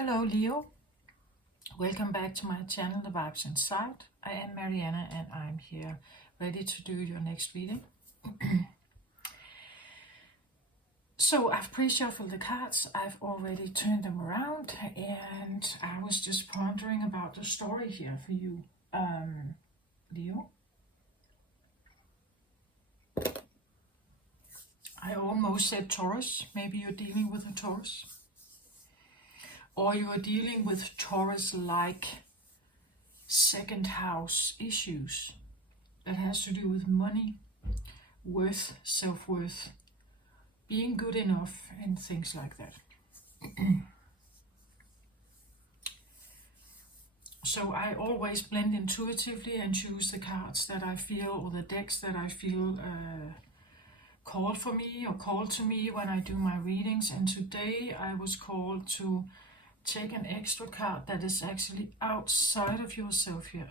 Hello Leo, welcome back to my channel The Vibes Inside. I am Mariana and I'm here ready to do your next reading. So I've pre-shuffled the cards, I've already turned them around, and I was just pondering about the story here for you, Leo. I almost said Taurus. Maybe you're dealing with a Taurus. Or you are dealing with Taurus-like second house issues that has to do with money, worth, self-worth, being good enough, and things like that. So I always blend intuitively and choose the cards that I feel, or the decks that I feel called for me or called to me when I do my readings. And today I was called to take an extra card that is actually outside of yourself here,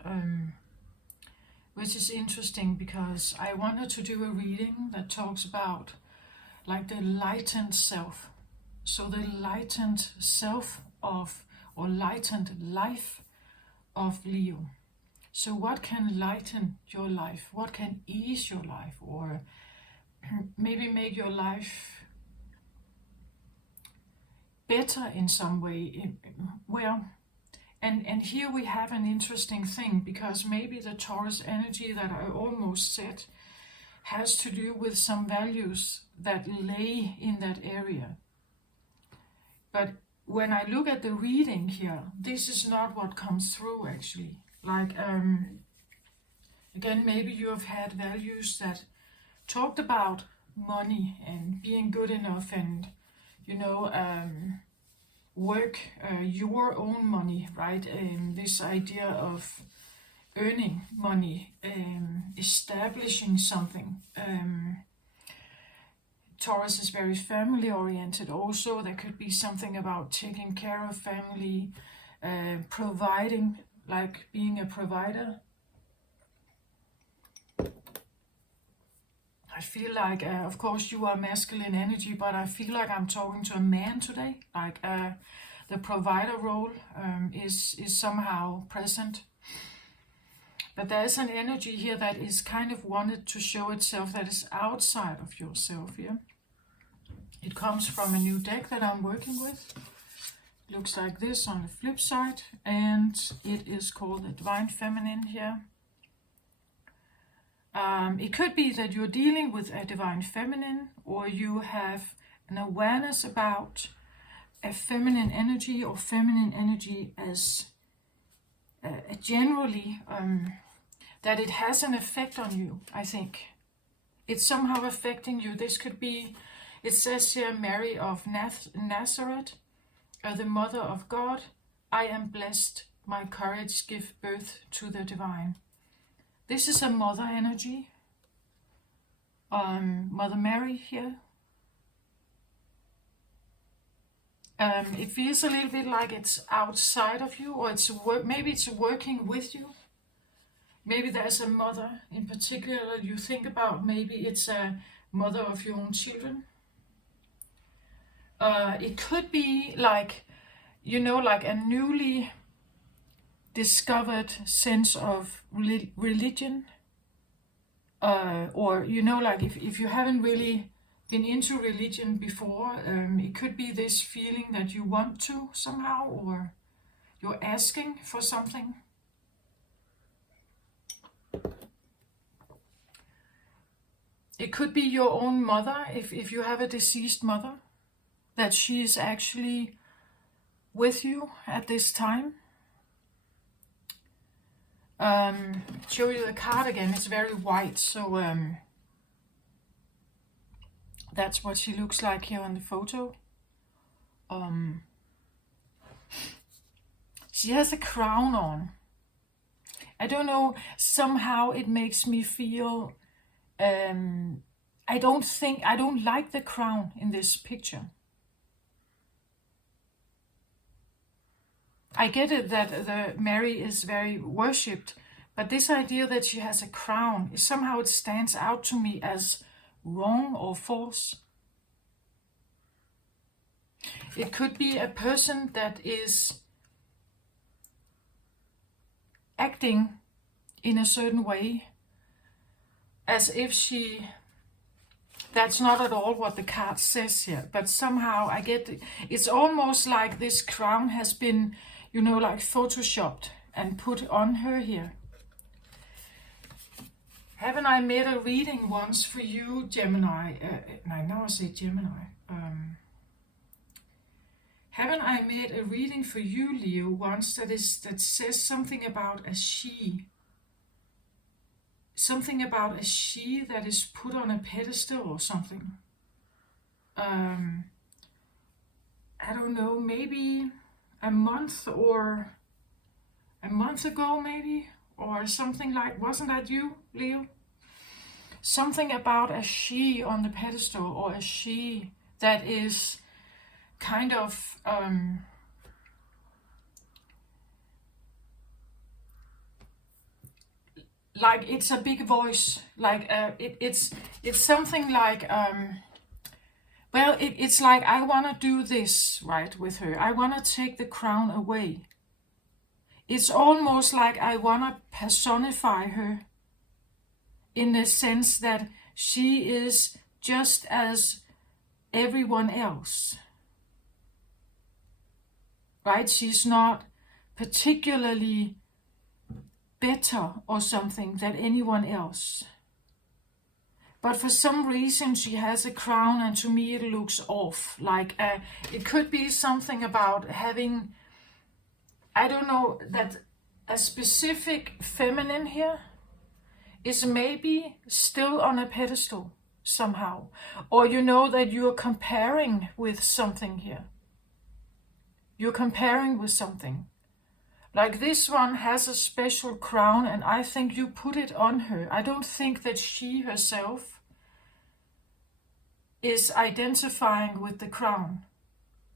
which is interesting because I wanted to do a reading that talks about like the lightened self. So the lightened self of, or lightened life of Leo. So what can lighten your life? What can ease your life? Or maybe make your life better in some way? Well, and here we have an interesting thing, because maybe the Taurus energy that I almost said has to do with some values that lay in that area. But when I look at the reading here, this is not what comes through actually. Like, again, maybe you have had values that talked about money and being good enough and, you know, work your own money, right? This idea of earning money, establishing something. Taurus is very family oriented also. There could be something about taking care of family, providing, like being a provider. I feel like, of course, you are masculine energy, but I feel like I'm talking to a man today. Like the provider role is somehow present. But there is an energy here that is kind of wanted to show itself, that is outside of yourself here. It comes from a new deck that I'm working with. It looks like this on the flip side, and it is called the Divine Feminine here. It could be that you're dealing with a Divine Feminine, or you have an awareness about a feminine energy, or feminine energy as generally, that it has an effect on you, I think. It's somehow affecting you. This could be, it says here, Mary of Nazareth, the Mother of God. I am blessed, my courage give birth to the divine. This is a mother energy, Mother Mary here. It feels a little bit like it's outside of you, or it's maybe it's working with you. Maybe there's a mother in particular you think about. Maybe it's a mother of your own children. It could be like, you know, like a newly discovered sense of religion, or, you know, like if you haven't really been into religion before, it could be this feeling that you want to somehow, or you're asking for something. It could be your own mother, if you have a deceased mother, that she is actually with you at this time. Show you the card again. It's very white, so that's what she looks like here on the photo. She has a crown on. I don't know, somehow it makes me feel, I don't like the crown in this picture. I get it that the Mary is very worshipped, but this idea that she has a crown, somehow it stands out to me as wrong or false. It could be a person that is acting in a certain way, as if she... That's not at all what the card says here, but somehow I get... It's almost like this crown has been, you know, like photoshopped and put on her here. Haven't I made a reading once for you, Gemini? I know I say Gemini. Haven't I made a reading for you, Leo, once that says something about a she? Something about a she that is put on a pedestal or something. I don't know, maybe a month ago, maybe, or something like... Wasn't that you, Leo? Something about a she on the pedestal, or a she that is kind of like it's a big voice, like it's something like well, it's like, I want to do this right with her. I want to take the crown away. It's almost like I want to personify her, in the sense that she is just as everyone else. Right? She's not particularly better or something than anyone else. But for some reason she has a crown, and to me it looks off. Like it could be something about having, I don't know, that a specific feminine here is maybe still on a pedestal somehow. Or you know that you're comparing with something here. You're comparing with something. Like this one has a special crown, and I think you put it on her. I don't think that she herself is identifying with the crown.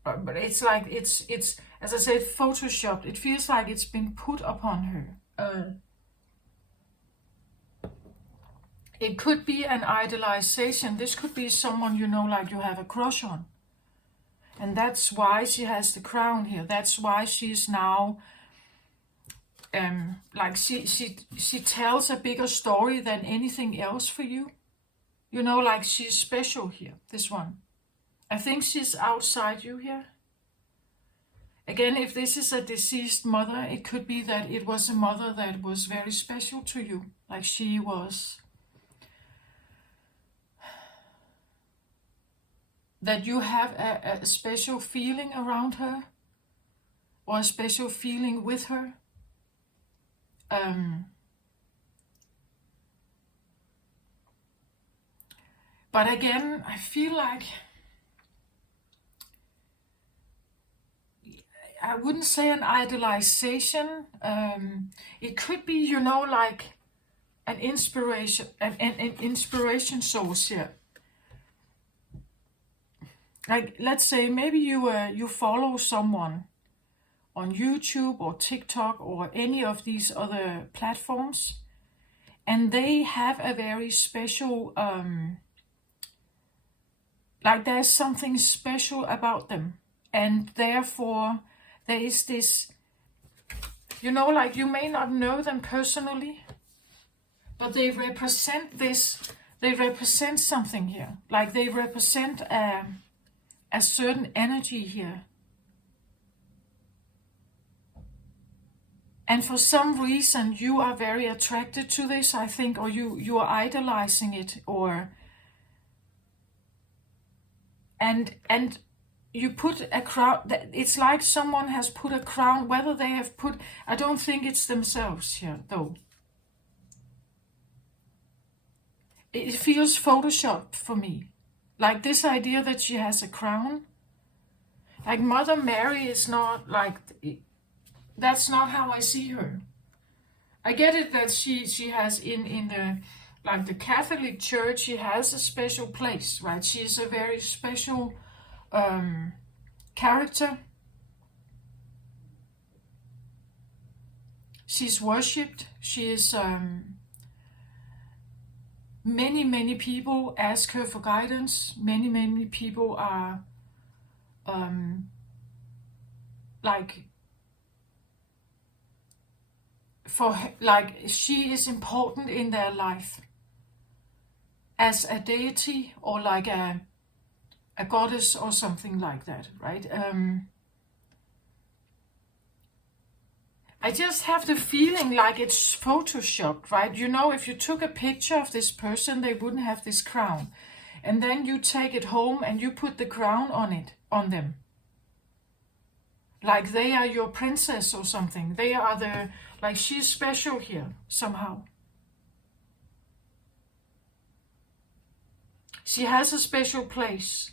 But it's like, it's as I said, photoshopped. It feels like it's been put upon her. It could be an idolization. This could be someone, you know, like you have a crush on. And that's why she has the crown here. That's why she's now, like she tells a bigger story than anything else for you. You know, like she's special here, this one. I think she's outside you here. Again, if this is a deceased mother, it could be that it was a mother that was very special to you. Like she was... that you have a special feeling around her, or a special feeling with her. But again, I feel like, I wouldn't say an idolization. It could be, you know, like an inspiration, an inspiration source here. Like, let's say maybe you follow someone on YouTube or TikTok or any of these other platforms, and they have a very special, like there's something special about them, and therefore there is this, you know, like you may not know them personally, but they represent this, they represent something here, like they represent a certain energy here. And for some reason you are very attracted to this, I think, or you are idolizing it, or and you put a crown. It's like someone has put a crown, whether they have put, I don't think it's themselves here though. It feels photoshopped for me. Like this idea that she has a crown. Like Mother Mary is not like, that's not how I see her. I get it that she has in the, like the Catholic Church, she has a special place, right? She is a very special character. She's worshipped. She is, many people ask her for guidance. Many people are like for like she is important in their life as a deity or like a goddess or something like that, right? I just have the feeling like it's photoshopped, right? You know, if you took a picture of this person, they wouldn't have this crown. And then you take it home and you put the crown on them. Like they are your princess or something. They are like she's special here somehow. She has a special place.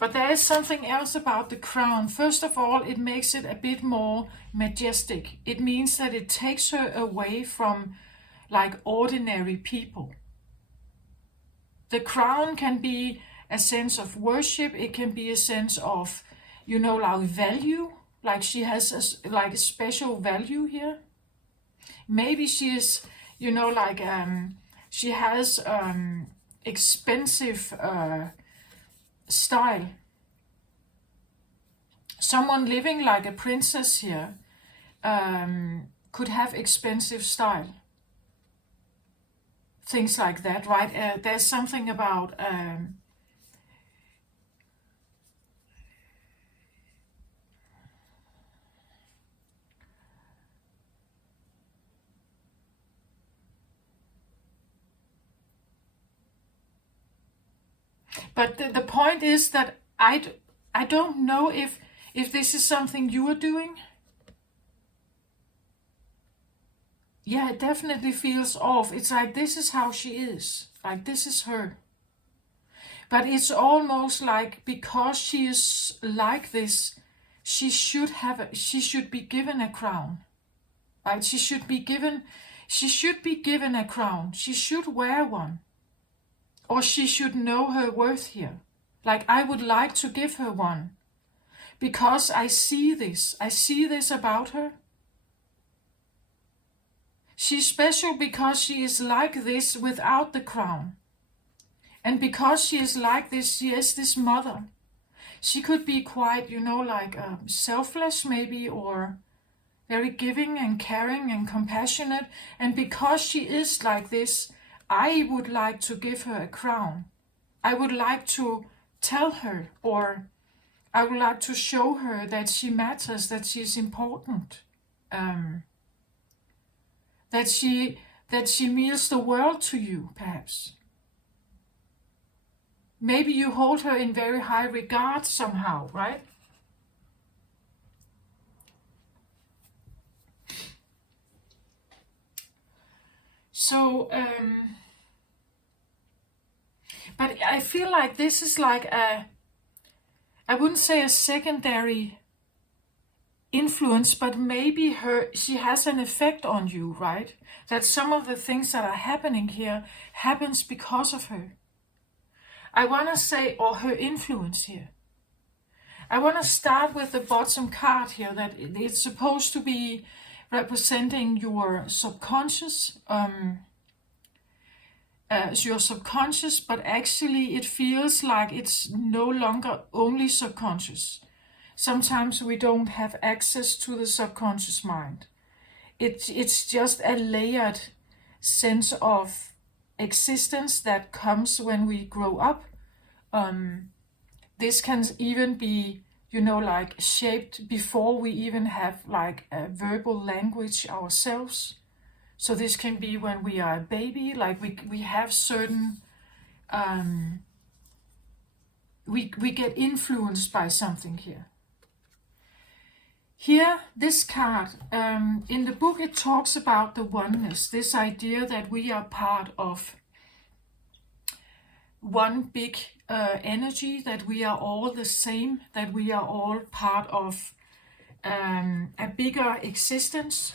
But there is something else about the crown. First of all, it makes it a bit more majestic. It means that it takes her away from like ordinary people. The crown can be a sense of worship. It can be a sense of, like value. Like she has a special value here. Maybe she is, she has expensive style. Someone living like a princess here could have expensive style. Things like that, right? There's something about but the point is that I don't know if this is something you are doing. Yeah, it definitely feels off. It's like this is how she is. Like this is her. But it's almost like because she is like this, she should be given a crown. Right? She should be given a crown. She should wear one. Or she should know her worth here. Like I would like to give her one. Because I see this about her. She's special because she is like this without the crown. And because she is like this, she is this mother. She could be quite, selfless maybe, or very giving and caring and compassionate. And because she is like this, I would like to give her a crown. I would like to tell her, or I would like to show her that she matters, that she's important, that she means the world to you, perhaps. Maybe you hold her in very high regard somehow, right? So, but I feel like this is like I wouldn't say a secondary influence, but maybe she has an effect on you, right? That some of the things that are happening here happens because of her. I want to say, or her influence here. I want to start with the bottom card here, that it's supposed to be representing your subconscious, but actually it feels like it's no longer only subconscious. Sometimes we don't have access to the subconscious mind. It's just a layered sense of existence that comes when we grow up. This can even be, shaped before we even have like a verbal language ourselves. So this can be when we are a baby, like we have certain, we get influenced by something here. Here, this card, in the book it talks about the oneness, this idea that we are part of one big energy, that we are all the same, that we are all part of a bigger existence.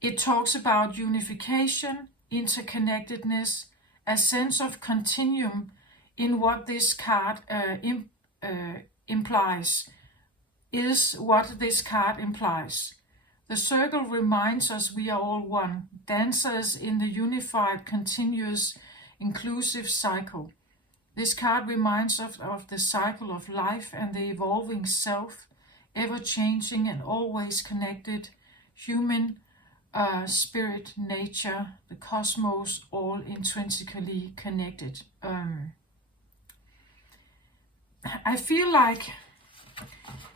It talks about unification, interconnectedness, a sense of continuum in what this card implies, is what this card implies. The circle reminds us we are all one, dancers in the unified, continuous, inclusive cycle. This card reminds us of the cycle of life and the evolving self, ever-changing and always connected, human, spirit, nature, the cosmos, all intrinsically connected. I feel like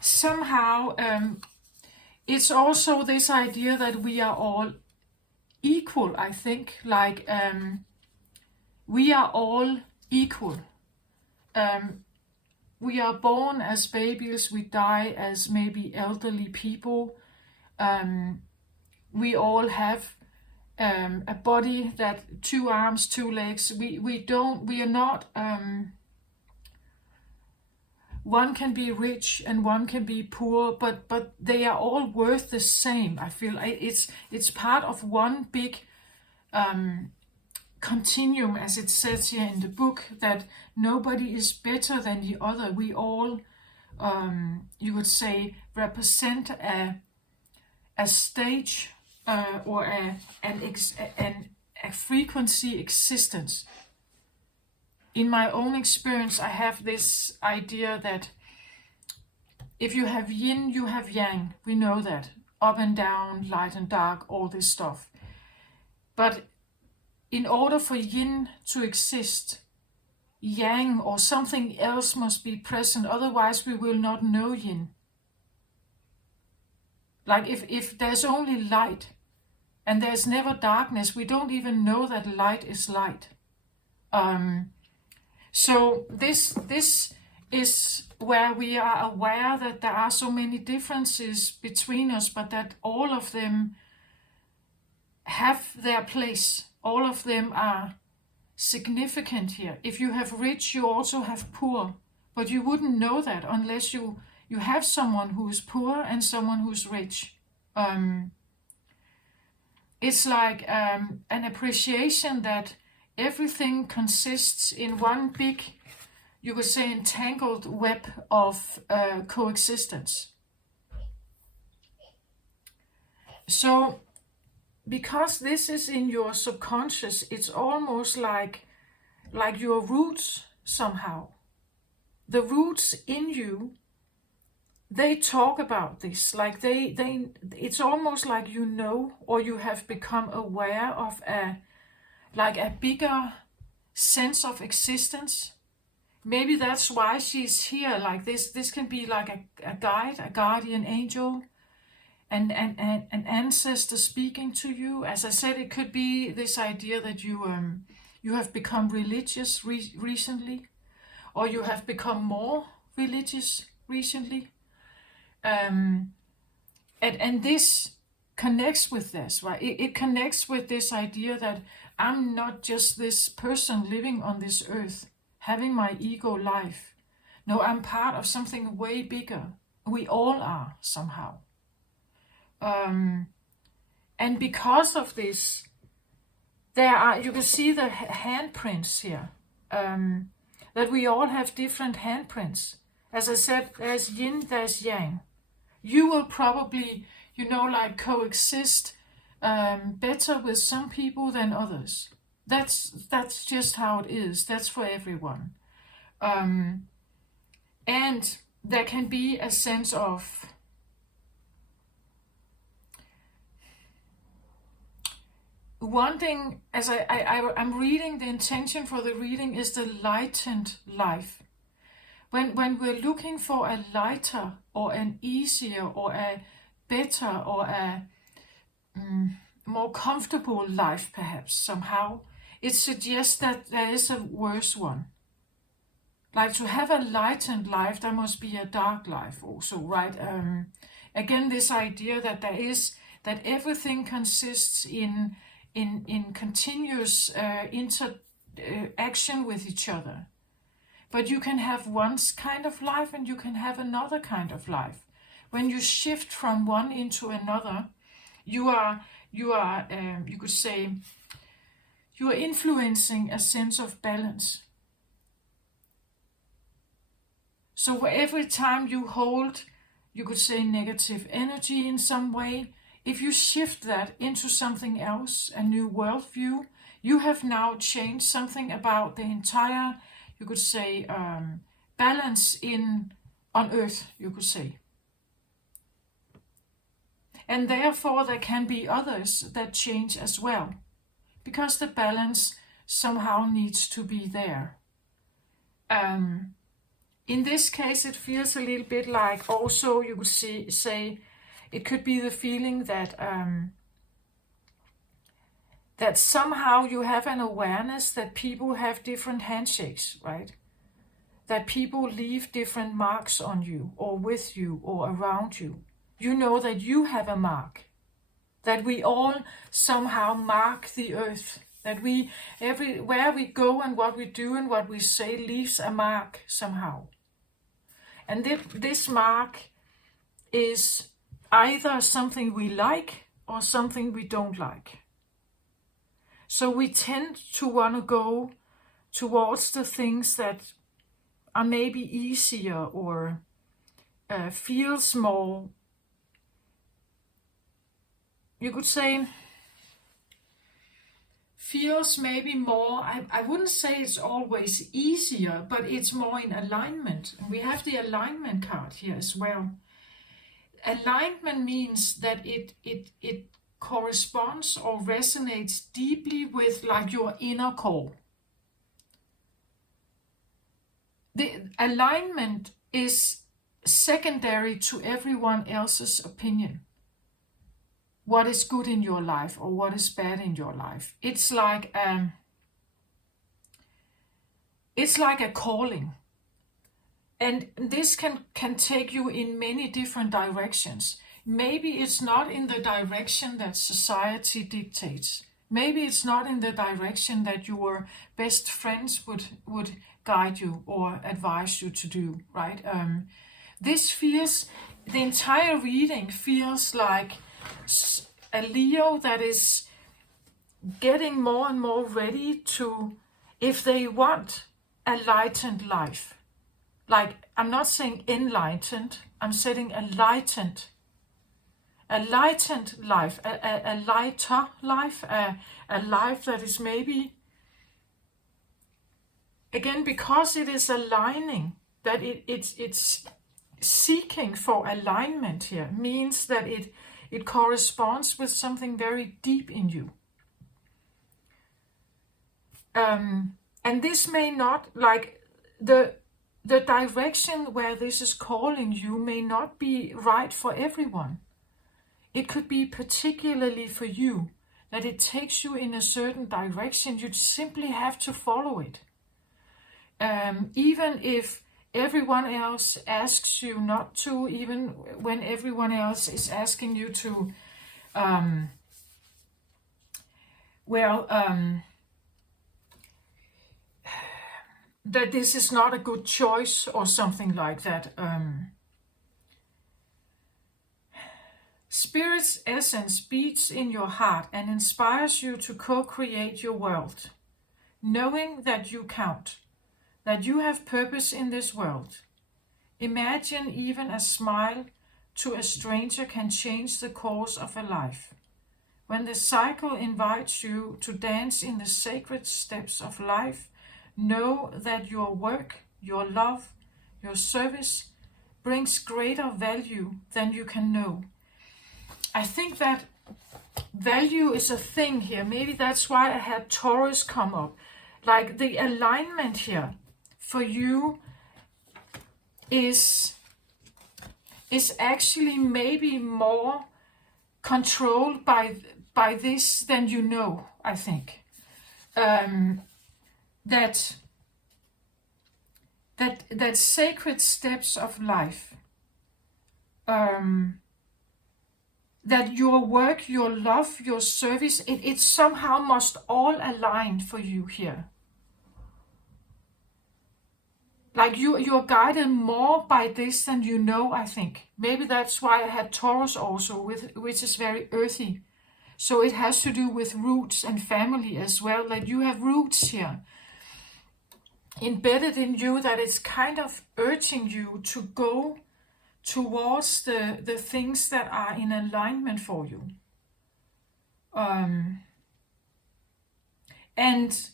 somehow it's also this idea that we are all equal, I think, like we are all equal. We are born as babies, we die as maybe elderly people. We all have a body that 2 arms, 2 legs. We are not. One can be rich and one can be poor, but they are all worth the same. I feel it's part of one big continuum, as it says here in the book, that nobody is better than the other. We all, you would say, represent a stage or a frequency existence. In my own experience, I have this idea that if you have yin, you have yang. We know that. Up and down, light and dark, all this stuff. But in order for yin to exist, yang or something else must be present. Otherwise, we will not know yin. Like if there's only light and there's never darkness, we don't even know that light is light. So this is where we are aware that there are so many differences between us, but that all of them have their place. All of them are significant here. If you have rich, you also have poor, but you wouldn't know that unless you have someone who is poor and someone who's rich. It's like an appreciation that everything consists in one big, you could say, entangled web of coexistence. So, because this is in your subconscious, it's almost like your roots somehow. The roots in you, they talk about this. Like it's almost like you know, or you have become aware of a bigger sense of existence. Maybe that's why she's here. Like this can be like a guide, a guardian angel, an ancestor speaking to you. As I said, it could be this idea that you have become religious recently, or you have become more religious recently. And this connects with this, right? It connects with this idea that I'm not just this person living on this earth, having my ego life. No, I'm part of something way bigger. We all are somehow. And because of this, you can see the handprints here, that we all have different handprints. As I said, there's yin, there's yang. You will probably, coexist better with some people than others. That's just how it is. That's for everyone. And there can be a sense of wanting, as I'm reading, the intention for the reading is the lightened life. When we're looking for a lighter or an easier or a better or a more comfortable life, perhaps somehow, it suggests that there is a worse one. Like to have a lightened life, there must be a dark life also, right? Again, this idea that that everything consists in continuous interaction with each other. But you can have one kind of life and you can have another kind of life. When you shift from one into another, you could say, you are influencing a sense of balance. So every time you hold, you could say, negative energy in some way, if you shift that into something else, a new worldview, you have now changed something about the entire, you could say, balance on earth, you could say. And therefore there can be others that change as well, because the balance somehow needs to be there. In this case, it feels a little bit like, also you could say it could be the feeling that that somehow you have an awareness that people have different handshakes, right? That people leave different marks on you, or with you, or around you. You know that you have a mark, that we all somehow mark the earth, that where we go and what we do and what we say leaves a mark somehow. And this mark is either something we like or something we don't like. So we tend to want to go towards the things that are maybe easier or feels more, you could say, feels maybe more, I wouldn't say it's always easier, but it's more in alignment. And we have the alignment card here as well. Alignment means that it corresponds or resonates deeply with like your inner core. The alignment is secondary to everyone else's opinion. What is good in your life or what is bad in your life. It's like a calling. And this can take you in many different directions. Maybe it's not in the direction that society dictates. Maybe it's not in the direction that your best friends would guide you or advise you to do, right? The entire reading feels like a Leo that is getting more and more ready to, if they want a lightened life. Like, I'm not saying enlightened, I'm saying a lightened life, a lighter life, a life that is maybe, again, because it is aligning, that it's seeking for alignment here, means that it corresponds with something very deep in you. And this may not, like, the direction where this is calling you may not be right for everyone. It could be particularly for you, that it takes you in a certain direction. You simply have to follow it. Even if everyone else asks you not to, even when everyone else is asking you to, that this is not a good choice or something like that. Spirit's essence beats in your heart and inspires you to co-create your world, knowing that you count, that you have purpose in this world. Imagine even a smile to a stranger can change the course of a life. When the cycle invites you to dance in the sacred steps of life, know that your work, your love, your service brings greater value than you can know. I think that value is a thing here. Maybe that's why I had Taurus come up. Like, the alignment here for you is actually maybe more controlled by this than you know, I think. That sacred steps of life, that your work, your love, your service, it somehow must all align for you here. Like you're guided more by this than you know, I think. Maybe that's why I had Taurus also, which is very earthy. So it has to do with roots and family as well, that you have roots here embedded in you, that it's kind of urging you to go towards the things that are in alignment for you. And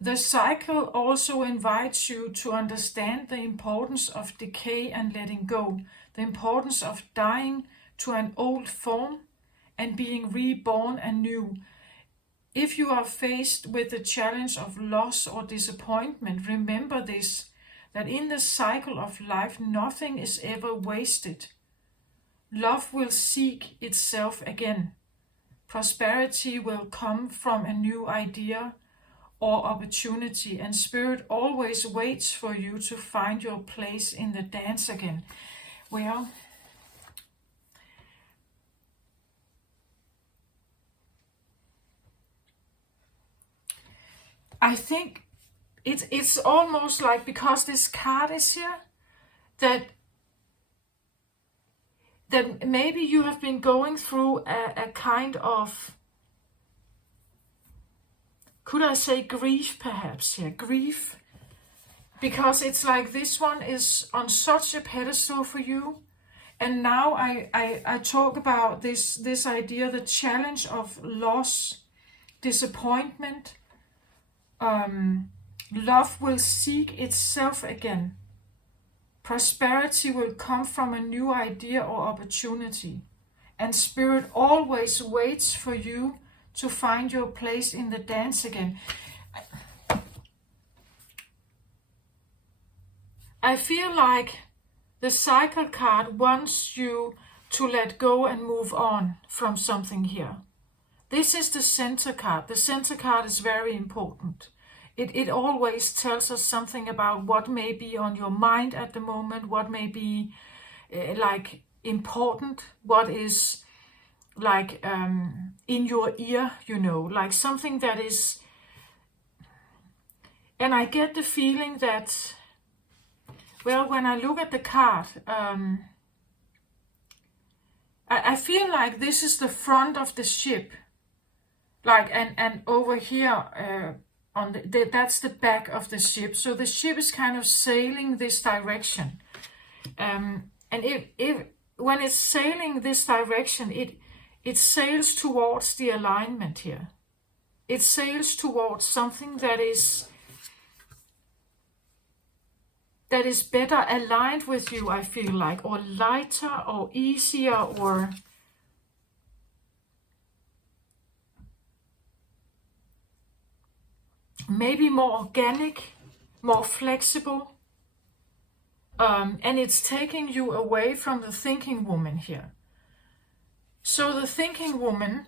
The cycle also invites you to understand the importance of decay and letting go, the importance of dying to an old form and being reborn anew. If you are faced with the challenge of loss or disappointment, remember this, that in the cycle of life, nothing is ever wasted. Love will seek itself again. Prosperity will come from a new idea or opportunity, and Spirit always waits for you to find your place in the dance again. Well, I think it's almost like, because this card is here, that maybe you have been going through a kind of, could I say grief perhaps here? Grief. Because it's like this one is on such a pedestal for you. And now I talk about this idea, the challenge of loss, disappointment. Love will seek itself again. Prosperity will come from a new idea or opportunity. And Spirit always waits for you to find your place in the dance again. I feel like the cycle card wants you to let go and move on from something here. This is the center card. The center card is very important. It always tells us something about what may be on your mind at the moment, what may be like important, what is like in your ear, you know, like something that is. And I get the feeling that, well, when I look at the card, I feel like this is the front of the ship, like, and over here on that's the back of the ship. So the ship is kind of sailing this direction, and if when it's sailing this direction, it sails towards the alignment here. It sails towards something that is better aligned with you, I feel like, or lighter or easier, or maybe more organic, more flexible. And it's taking you away from the thinking woman here. So the thinking woman,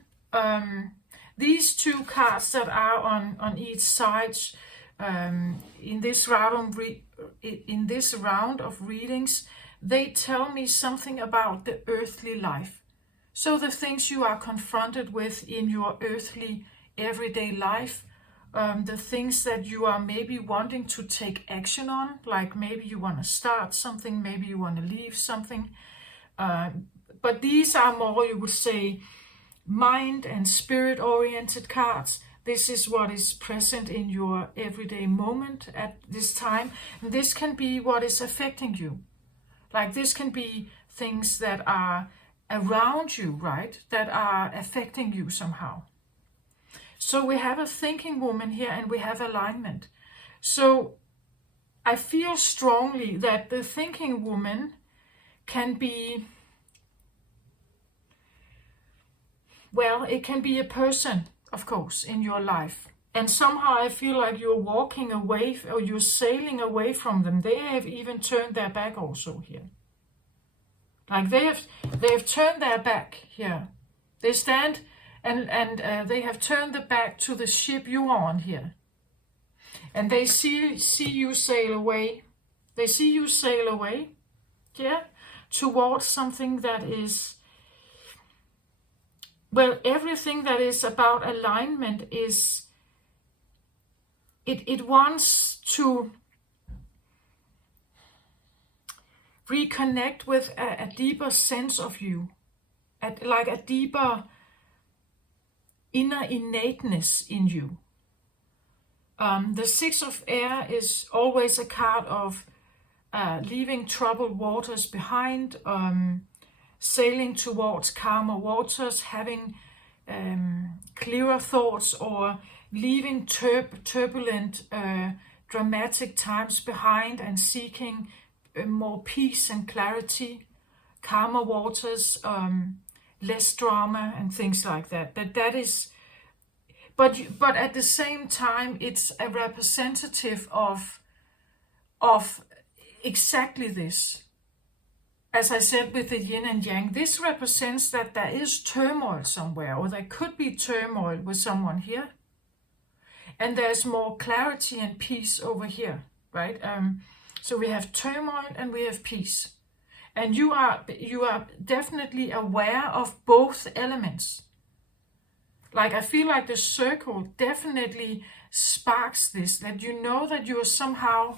these two cards that are on each side in this round of readings, they tell me something about the earthly life. So the things you are confronted with in your earthly everyday life, the things that you are maybe wanting to take action on, like maybe you want to start something, maybe you want to leave something. But these are more, you would say, mind and spirit-oriented cards. This is what is present in your everyday moment at this time. And this can be what is affecting you. Like this can be things that are around you, right? That are affecting you somehow. So we have a thinking woman here and we have alignment. So I feel strongly that the thinking woman can be, well, it can be a person, of course, in your life. And somehow I feel like you're walking away or you're sailing away from them. They have even turned their back also here. Like they have turned their back here. They stand and they have turned their back to the ship you are on here. And they see you sail away. They see you sail away, yeah, towards something that is, well, everything that is about alignment is, it wants to reconnect with a deeper sense of you, like a deeper inner innateness in you. The Six of Air is always a card of leaving troubled waters behind, sailing towards calmer waters, having clearer thoughts, or leaving turbulent, dramatic times behind and seeking more peace and clarity, calmer waters, less drama and things like that. That is, but at the same time, it's a representative of exactly this. As I said with the yin and yang, this represents that there is turmoil somewhere, or there could be turmoil with someone here, and there's more clarity and peace over here, right? So we have turmoil and we have peace, and you are definitely aware of both elements. Like, I feel like the circle definitely sparks this, that you know that you're somehow,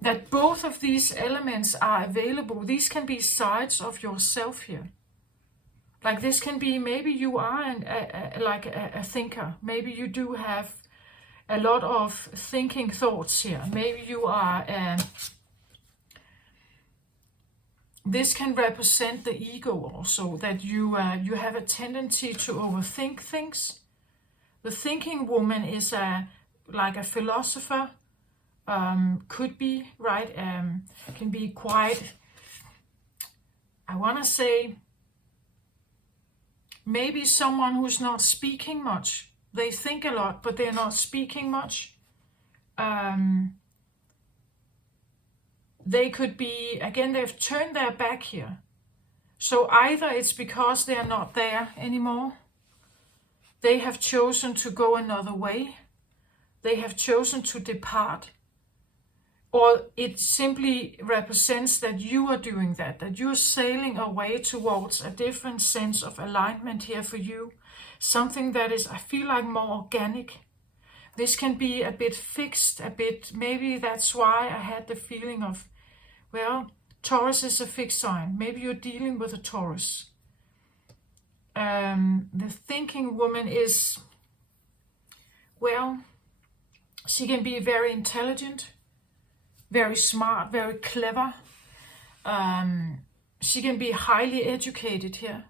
that both of these elements are available. These can be sides of yourself here. Like, this can be, maybe you are a thinker. Maybe you do have a lot of thinking thoughts here. Maybe you are, this can represent the ego also, that you have a tendency to overthink things. The thinking woman is like a philosopher, could be, right? Can be quite, I want to say, maybe someone who's not speaking much. They think a lot, but they're not speaking much. They could be, again, they've turned their back here. So either it's because they're not there anymore. They have chosen to go another way. They have chosen to depart. Or it simply represents that you are doing that you're sailing away towards a different sense of alignment here for you. Something that is, I feel like, more organic. This can be a bit fixed, a bit, maybe that's why I had the feeling of, well, Taurus is a fixed sign. Maybe you're dealing with a Taurus. The thinking woman is, well, she can be very intelligent, very smart, very clever. She can be highly educated here.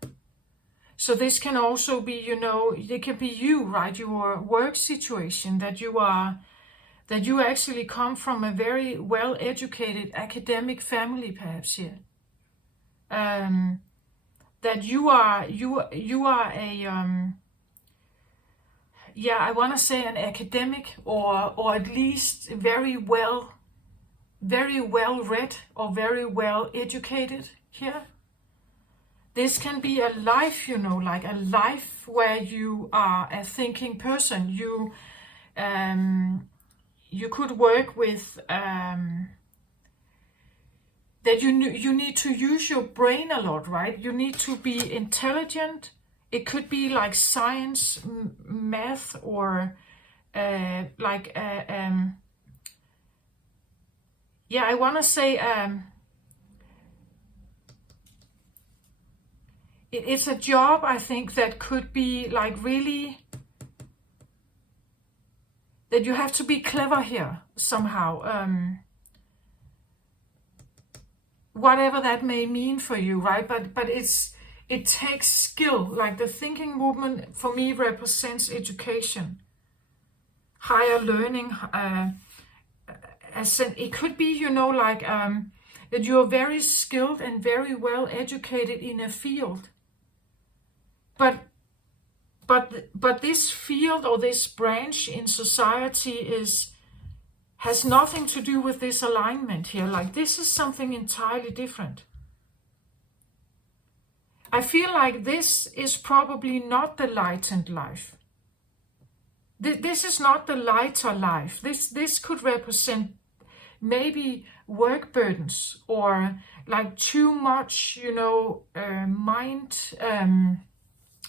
So this can also be, it can be you, right? Your work situation, that you actually come from a very well-educated academic family, perhaps here. That you are a, I want to say an academic, or at least very well read or very well educated here. This can be a life, like a life where you are a thinking person. You could work with that you need to use your brain a lot, right? You need to be intelligent. It could be like science, math, or I want to say it's a job, I think, that could be like really, that you have to be clever here somehow. Whatever that may mean for you, right? But it takes skill. Like, the thinking movement for me represents education, higher learning. It could be, that you're very skilled and very well educated in a field. But this field or this branch in society has nothing to do with this alignment here. Like, this is something entirely different. I feel like this is probably not the lightened life. This is not the lighter life. This could represent maybe work burdens, or like too much, mind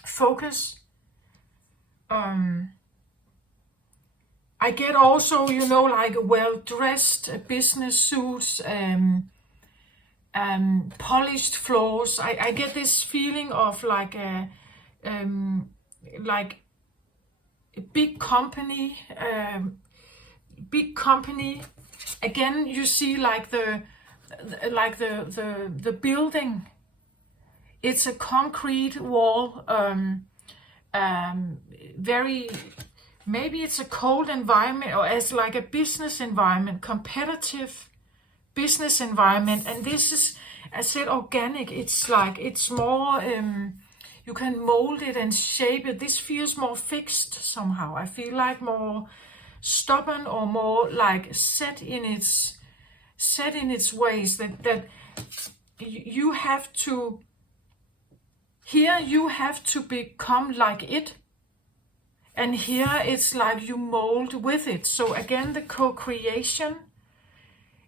focus. I get also, like well-dressed business suits, polished floors. I get this feeling of like a big company. Again, you see like the building. It's a concrete wall. very, maybe it's a cold environment, or as like a business environment, competitive business environment. And this is, I said, organic. It's like, it's more, you can mold it and shape it. This feels more fixed somehow. I feel like more stubborn, or more like set in its ways, that you have to, here you have to become like it, and here it's like you mold with it. So again, the co-creation,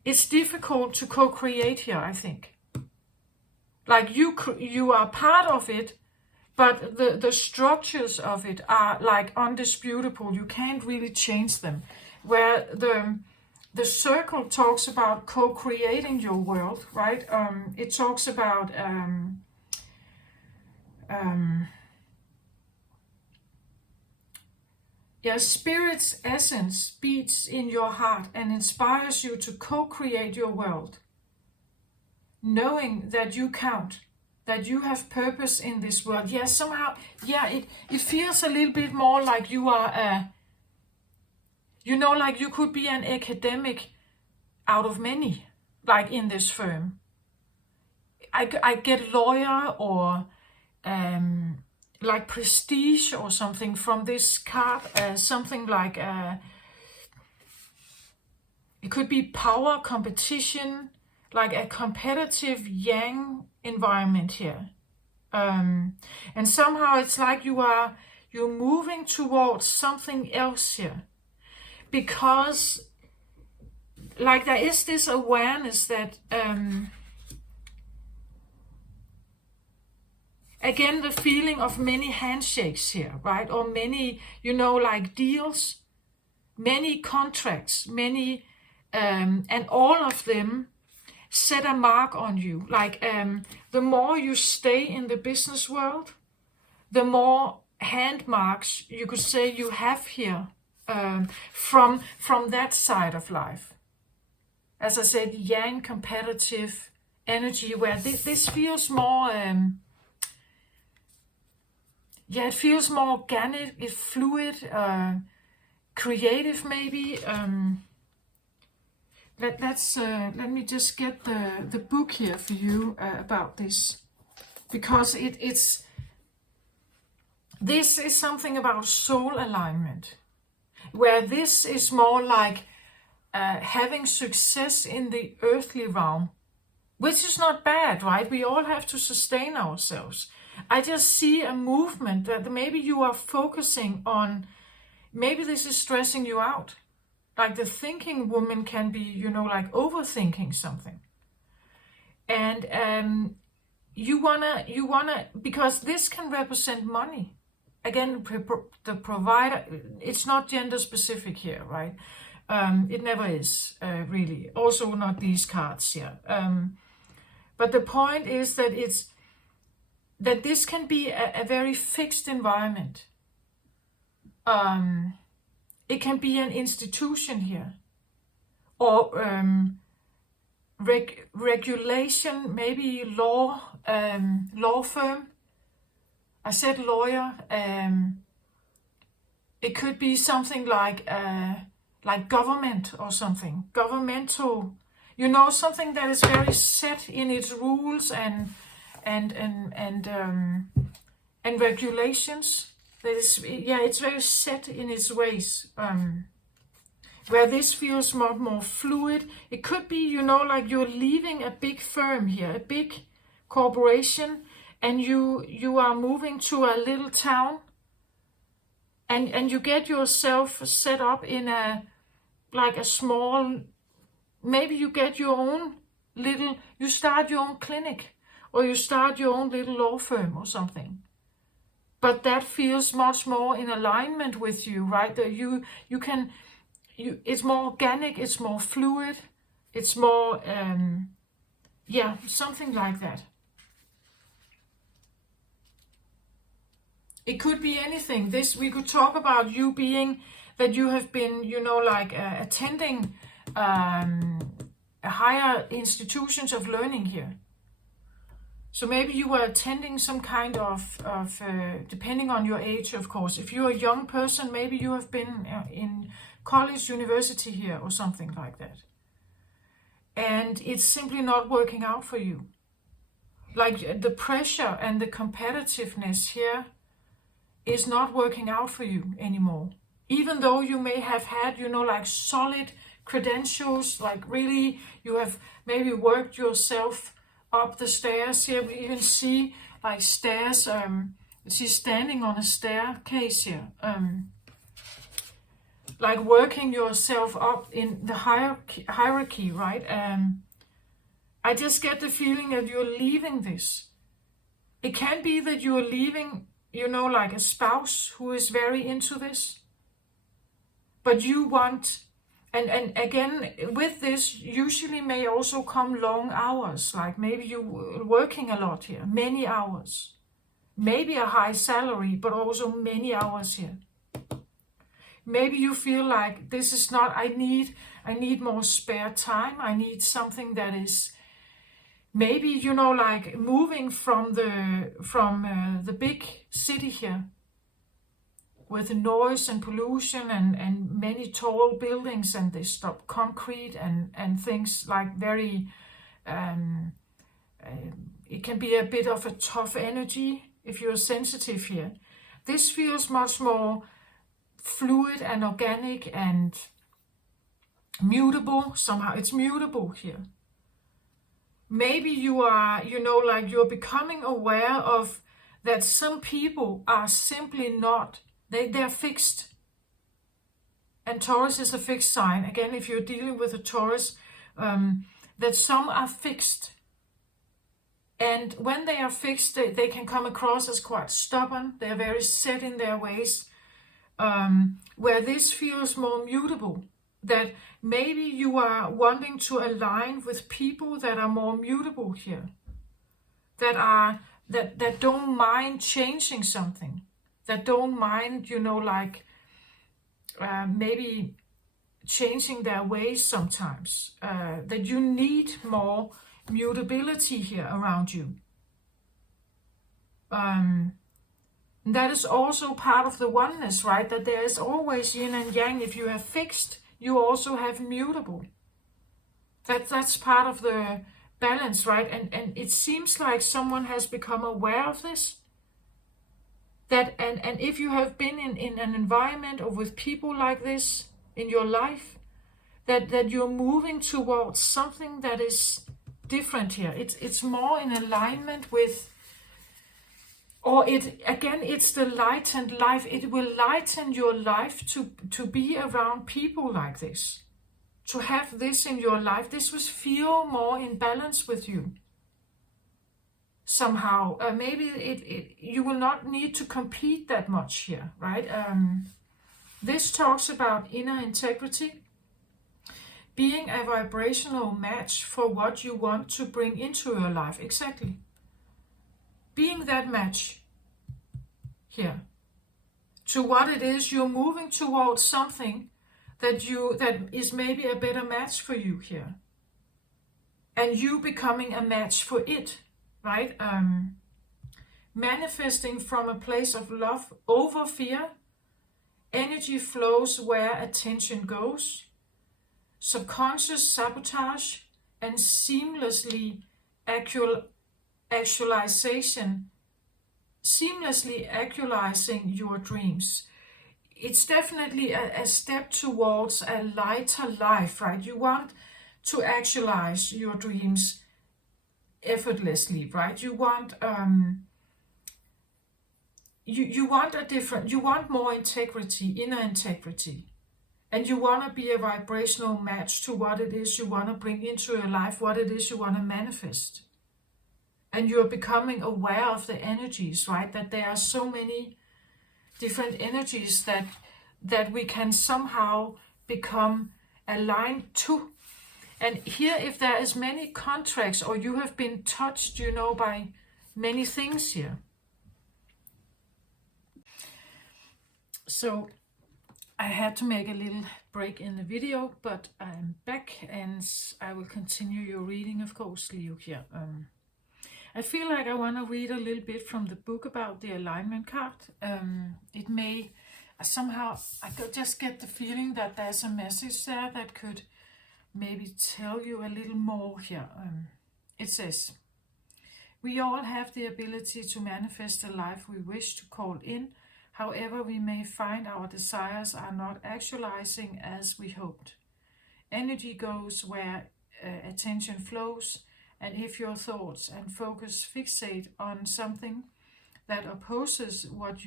it's difficult to co-create here, I think. Like you are part of it, but the structures of it are like undisputable. You can't really change them. Where the circle talks about co-creating your world, right? It talks about Spirit's essence beats in your heart and inspires you to co-create your world, knowing that you count, that you have purpose in this world. Yeah, somehow, yeah, it feels a little bit more like you are like you could be an academic out of many, like in this firm. I get lawyer, or like prestige or something from this card, something like it could be power, competition, like a competitive yang environment here. And somehow it's like you're moving towards something else here, because like there is this awareness that again, the feeling of many handshakes here, right? Or many, like deals, many contracts, many, and all of them set a mark on you. Like the more you stay in the business world, the more hand marks you could say you have here, from that side of life. As I said, yang, competitive energy, where this feels more, it feels more organic, it's fluid, creative maybe. Let me just get the book here for you about this, because this is something about soul alignment, where this is more like having success in the earthly realm, which is not bad, right? We all have to sustain ourselves. I just see a movement that maybe you are focusing on, maybe this is stressing you out. Like the thinking woman can be, like overthinking something. And you wanna, because this can represent money. Again, the provider, it's not gender specific here, right? It never is, really. Also not these cards here. But the point is that that this can be a very fixed environment. It can be an institution here, or regulation, maybe law, law firm. I said lawyer. It could be something like government or something, governmental. Something that is very set in its rules and regulations. That is, it's very set in its ways. Where this feels more fluid. It could be, like you're leaving a big firm here, a big corporation, and you are moving to a little town, and you get yourself set up in a small, maybe you get your own little, you start your own clinic, or you start your own little law firm or something. But that feels much more in alignment with you, right? That it's more organic, it's more fluid, it's more, something like that. It could be anything. We could talk about you being, that you have been, attending higher institutions of learning here. So maybe you were attending some kind of depending on your age, of course. If you're a young person, maybe you have been in college, university here or something like that. And it's simply not working out for you. Like the pressure and the competitiveness here is not working out for you anymore. Even though you may have had, like solid credentials, like really you have maybe worked yourself up the stairs. Here we even see like stairs, she's standing on a staircase here, like working yourself up in the hierarchy, right? I just get the feeling that you're leaving this. It can be that you're leaving, like a spouse who is very into this. But you want, and again, with this, usually may also come long hours. Like maybe you're working a lot here, many hours. Maybe a high salary, but also many hours here. Maybe you feel like this is not, I need more spare time. I need something that is maybe, like moving from the big city here with noise and pollution and many tall buildings, and they stop concrete and things like very, it can be a bit of a tough energy if you're sensitive here. This feels much more fluid and organic and mutable. Somehow it's mutable here. Maybe you are, like you're becoming aware of that some people are simply not, they're fixed. And Taurus is a fixed sign. Again, if you're dealing with a Taurus, that some are fixed. And when they are fixed, they can come across as quite stubborn. They're very set in their ways. Where this feels more mutable. That maybe you are wanting to align with people that are more mutable here. That don't mind changing something. That don't mind, maybe changing their ways sometimes. That you need more mutability here around you. That is also part of the oneness, right? That there is always yin and yang. If you have fixed, you also have mutable. That's part of the balance, right? And it seems like someone has become aware of this. That and if you have been in an environment or with people like this in your life, that you're moving towards something that is different here. It's more in alignment with, or it's the lightened life. It will lighten your life to be around people like this. To have this in your life, this will feel more in balance with you. Somehow, maybe you will not need to compete that much here, right? This talks about inner integrity, being a vibrational match for what you want to bring into your life. Exactly. Being that match here to what it is you're moving towards, something that is maybe a better match for you here, and you becoming a match for it, right? Manifesting from a place of love over fear. Energy flows where attention goes. Subconscious sabotage and seamlessly actualization, seamlessly actualizing your dreams. It's definitely a step towards a lighter life, right? You want to actualize your dreams effortlessly, right? You want you want you want more integrity, inner integrity. And you want to be a vibrational match to what it is you want to bring into your life, what it is you want to manifest. And you're becoming aware of the energies, right? That there are so many different energies that we can somehow become aligned to. And here, if there is many contracts, or you have been touched, by many things here. So I had to make a little break in the video, but I'm back and I will continue your reading, of course, Leo, here. I feel like I want to read a little bit from the book about the alignment card. It may somehow, just get the feeling that there's a message there that could maybe tell you a little more here. It says, we all have the ability to manifest the life we wish to call in. However, we may find our desires are not actualizing as we hoped. Energy goes where attention flows, and if your thoughts and focus fixate on something that opposes what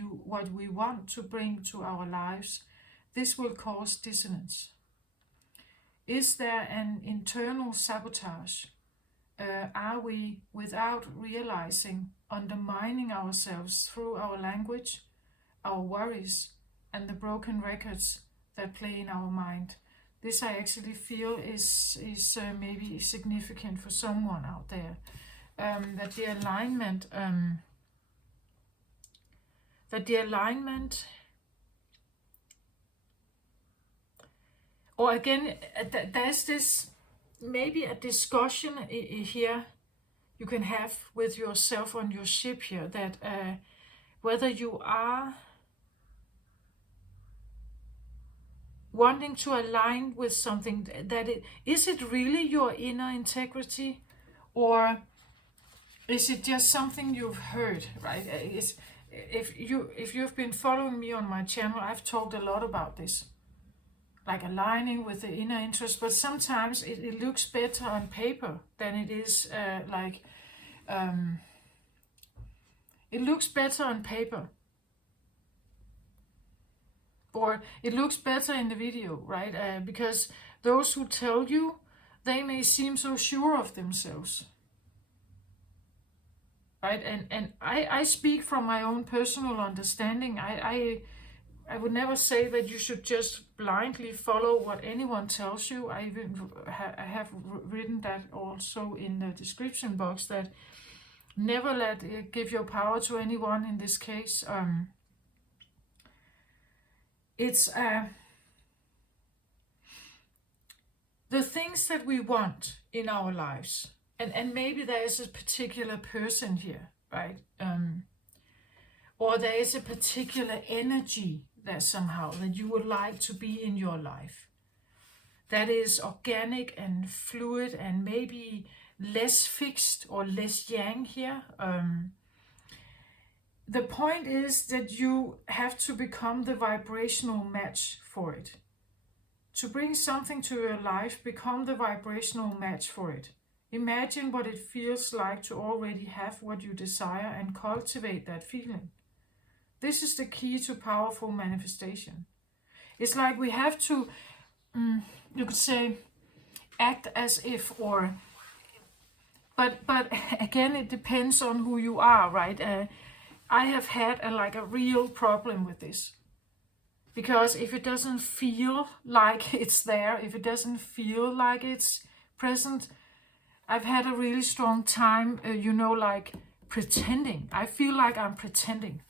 we want to bring to our lives, this will cause dissonance. Is there an internal sabotage? Are we, without realizing, undermining ourselves through our language, our worries, and the broken records that play in our mind? This I actually feel is maybe significant for someone out there. That the alignment, or again, there's this maybe a discussion here you can have with yourself on your ship here, that whether you are wanting to align with something, is it really your inner integrity, or is it just something you've heard, right? If you've been following me on my channel, I've talked a lot about this, like aligning with the inner interest, but sometimes it looks better on paper than it is it looks better on paper, or it looks better in the video, right? Because those who tell you, they may seem so sure of themselves, right? And I speak from my own personal understanding. I would never say that you should just blindly follow what anyone tells you. I even have written that also in the description box, that never give your power to anyone in this case. It's the things that we want in our lives, and maybe there is a particular person here, right? Or there is a particular energy that somehow that you would like to be in your life, that is organic and fluid and maybe less fixed or less yang here. The point is that you have to become the vibrational match for it. To bring something to your life, become the vibrational match for it. Imagine what it feels like to already have what you desire and cultivate that feeling. This is the key to powerful manifestation. It's like we have to, you could say, act as if, but again, it depends on who you are, right? I have had a real problem with this, because if it doesn't feel like it's there, if it doesn't feel like it's present, I've had a really strong time, like pretending. I feel like I'm pretending.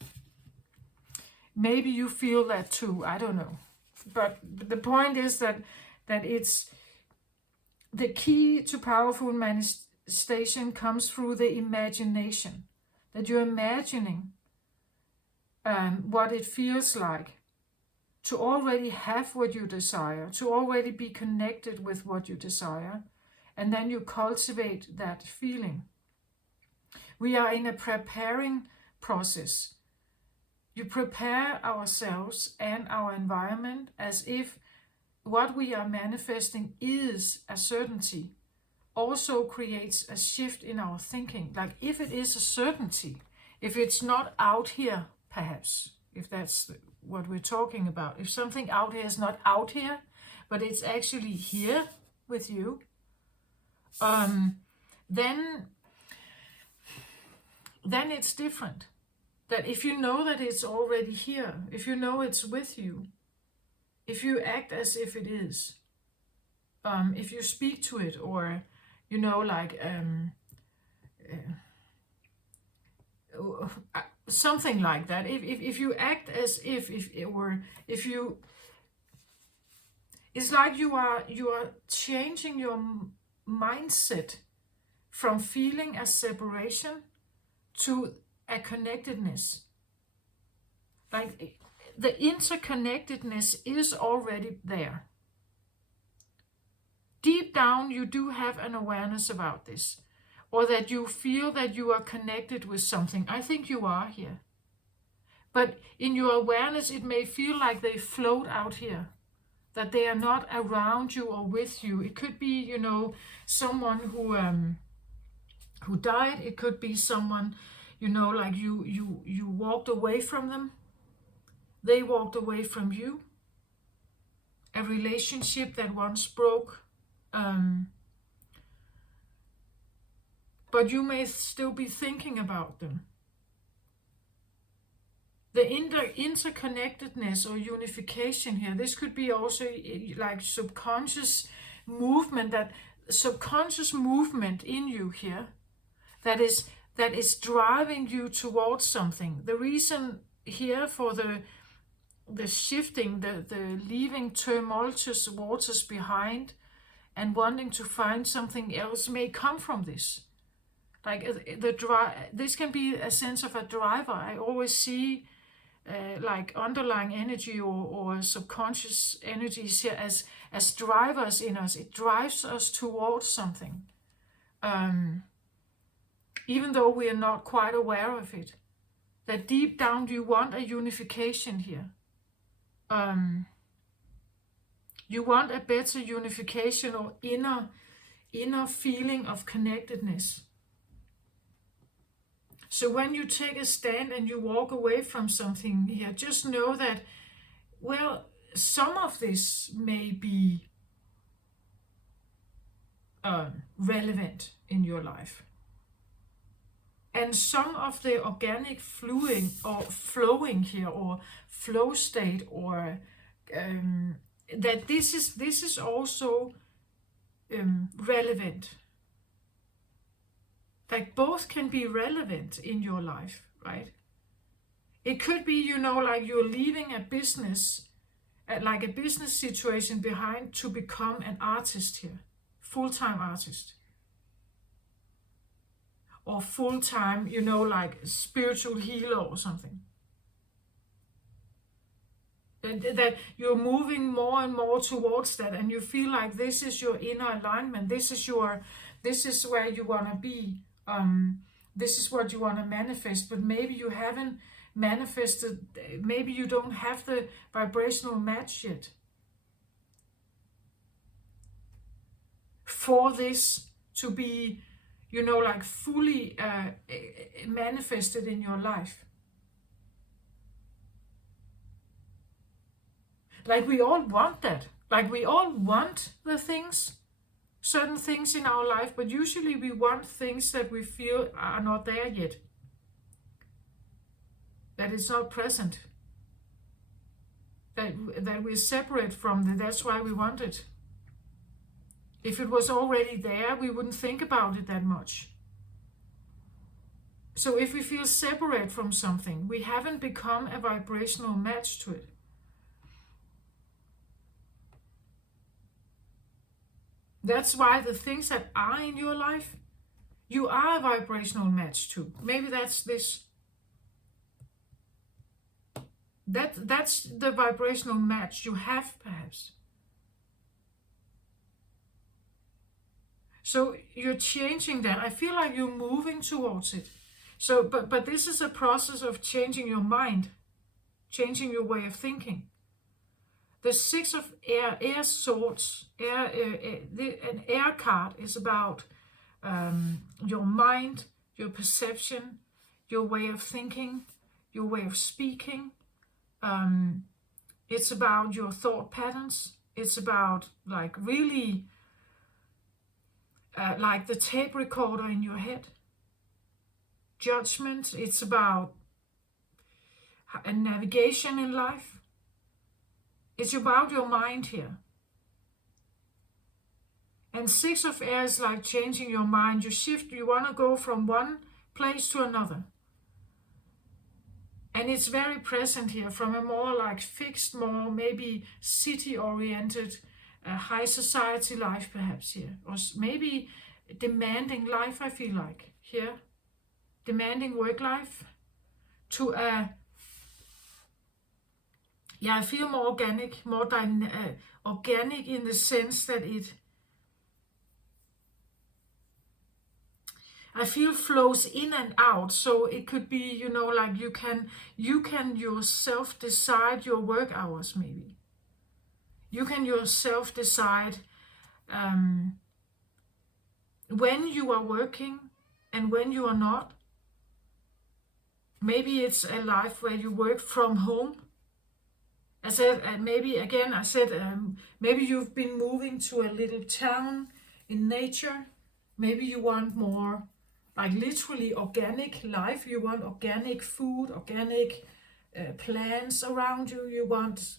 Maybe you feel that too, I don't know. But the point is that it's the key to powerful manifestation comes through the imagination. That you're imagining what it feels like to already have what you desire, to already be connected with what you desire, and then you cultivate that feeling. We are in a preparing process. You prepare ourselves and our environment as if what we are manifesting is a certainty, also creates a shift in our thinking. Like if it is a certainty, if it's not out here, perhaps, if that's what we're talking about, if something out here is not out here, but it's actually here with you, then it's different. That if you know that it's already here, if you know it's with you, if you act as if it is, if you speak to it, or something like that. If you act as if you, it's like you are changing your mindset from feeling a separation to a connectedness. Like the interconnectedness is already there. Deep down, you do have an awareness about this, or that you feel that you are connected with something. I think you are here. But in your awareness, it may feel like they float out here, that they are not around you or with you. It could be, you know, someone who died. It could be someone, you know, like you walked away from them. They walked away from you. A relationship that once broke. But you may still be thinking about them. The interconnectedness or unification here, this could be also like subconscious movement, that subconscious movement in you here that is driving you towards something. The reason here for the shifting, the leaving tumultuous waters behind and wanting to find something else may come from this. Like this can be a sense of a driver. I always see like underlying energy or subconscious energies here as drivers in us. It drives us towards something, even though we are not quite aware of it. That deep down you want a unification here. You want a better unification or inner feeling of connectedness. So when you take a stand and you walk away from something here, just know that, well, some of this may be relevant in your life. And some of the organic flowing here, or flow state, or that this is also relevant. Like both can be relevant in your life, right? It could be, you know, like you're leaving a business, like a business situation behind to become an artist here, full-time artist. Or full-time, you know, like spiritual healer or something. That you're moving more and more towards that, and you feel like this is your inner alignment. This is where you want to be. This is what you want to manifest, but maybe you haven't manifested. Maybe you don't have the vibrational match yet for this to be, you know, like fully manifested in your life. Like we all want that. Like we all want the things, certain things in our life, but usually we want things that we feel are not there yet. That it's not present. That we're separate from it. That's why we want it. If it was already there, we wouldn't think about it that much. So if we feel separate from something, we haven't become a vibrational match to it. That's why the things that are in your life, you are a vibrational match to. Maybe that's this. That's the vibrational match you have, perhaps. So you're changing that. I feel like you're moving towards it. So, but this is a process of changing your mind, changing your way of thinking. The Six of Air Swords, an air card is about your mind, your perception, your way of thinking, your way of speaking. It's about your thought patterns. It's about like really like the tape recorder in your head. Judgment. It's about a navigation in life. It's about your mind here. And Six of Air is like changing your mind. You shift, you want to go from one place to another. And it's very present here from a more like fixed, more maybe city-oriented, high society life perhaps here. Or maybe demanding life, I feel like, here. Demanding work life to a, I feel more organic, more organic in the sense that I feel flows in and out. So it could be, like you can yourself decide your work hours, maybe. You can yourself decide when you are working and when you are not. Maybe it's a life where you work from home. I said, maybe you've been moving to a little town in nature. Maybe you want more, like literally organic life. You want organic food, organic plants around you. You want,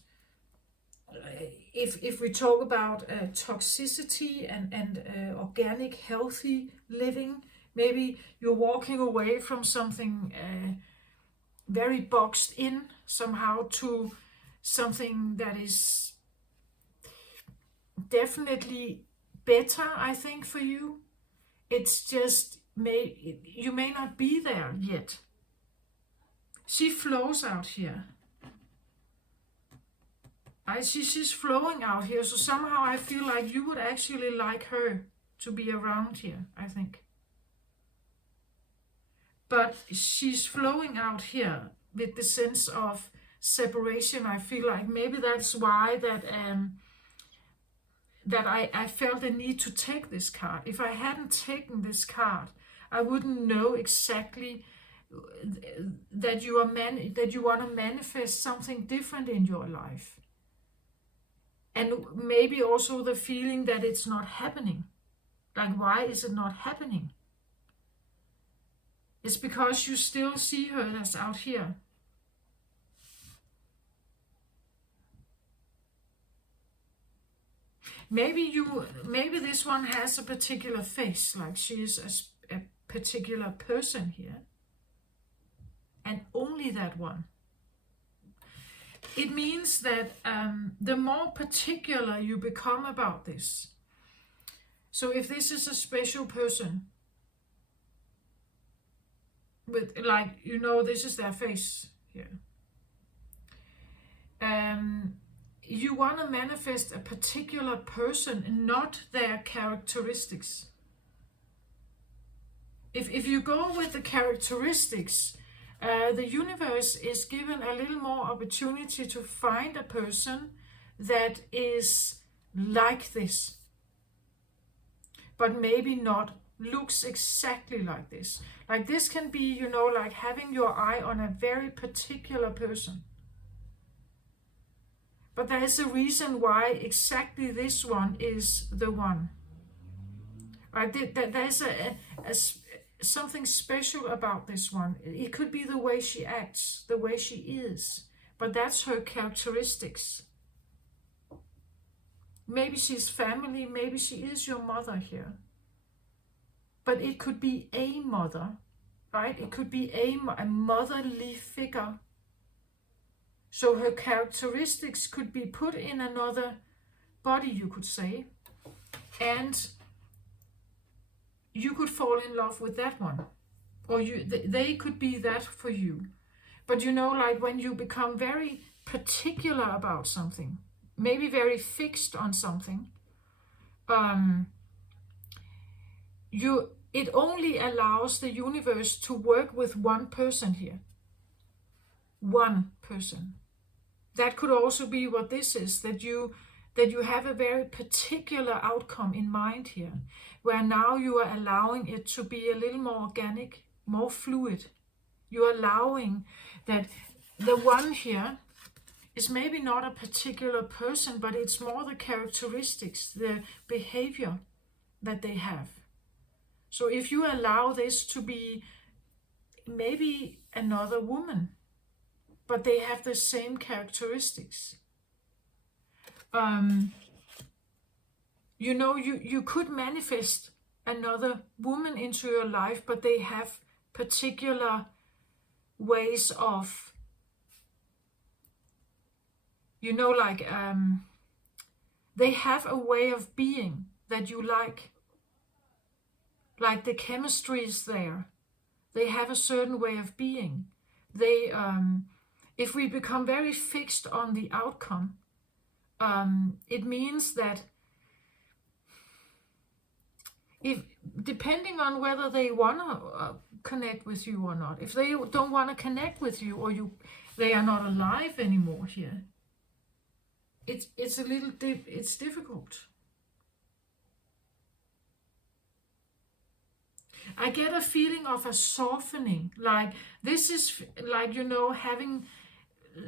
if we talk about toxicity and organic, healthy living, maybe you're walking away from something very boxed in somehow to something that is definitely better, I think, for you. It's just, you may not be there yet. She flows out here. She's flowing out here, so somehow I feel like you would actually like her to be around here, I think. But she's flowing out here with the sense of separation. I feel like maybe that's why that I felt the need to take this card. If I hadn't taken this card, I wouldn't know exactly that you want to manifest something different in your life. And maybe also the feeling that it's not happening. Like, why is it not happening? It's because you still see her as out here. Maybe this one has a particular face, like she is a particular person here. And only that one. It means that the more particular you become about this. So if this is a special person, with, like, this is their face here. You want to manifest a particular person, not their characteristics. If you go with the characteristics, the universe is given a little more opportunity to find a person that is like this, but maybe not looks exactly like this. Like this can be, like having your eye on a very particular person. But there is a reason why exactly this one is the one. Right? There's something special about this one. It could be the way she acts, the way she is, but that's her characteristics. Maybe she's family, maybe she is your mother here. But it could be a mother, right? It could be a motherly figure. So her characteristics could be put in another body, you could say, and you could fall in love with that one, or they could be that for you. But like when you become very particular about something, maybe very fixed on something, it only allows the universe to work with one person here. One person. That could also be what this is, that you have a very particular outcome in mind here, where now you are allowing it to be a little more organic, more fluid. You're allowing that the one here is maybe not a particular person, but it's more the characteristics, the behavior that they have. So if you allow this to be maybe another woman, but they have the same characteristics. You could manifest another woman into your life, but they have particular ways of, they have a way of being that you like. like the chemistry is there. They have a certain way of being. They, if we become very fixed on the outcome, it means that if, depending on whether they want to connect with you or not, if they don't want to connect with you, or they are not alive anymore here, it's a little it's difficult. I get a feeling of a softening, like this is like, having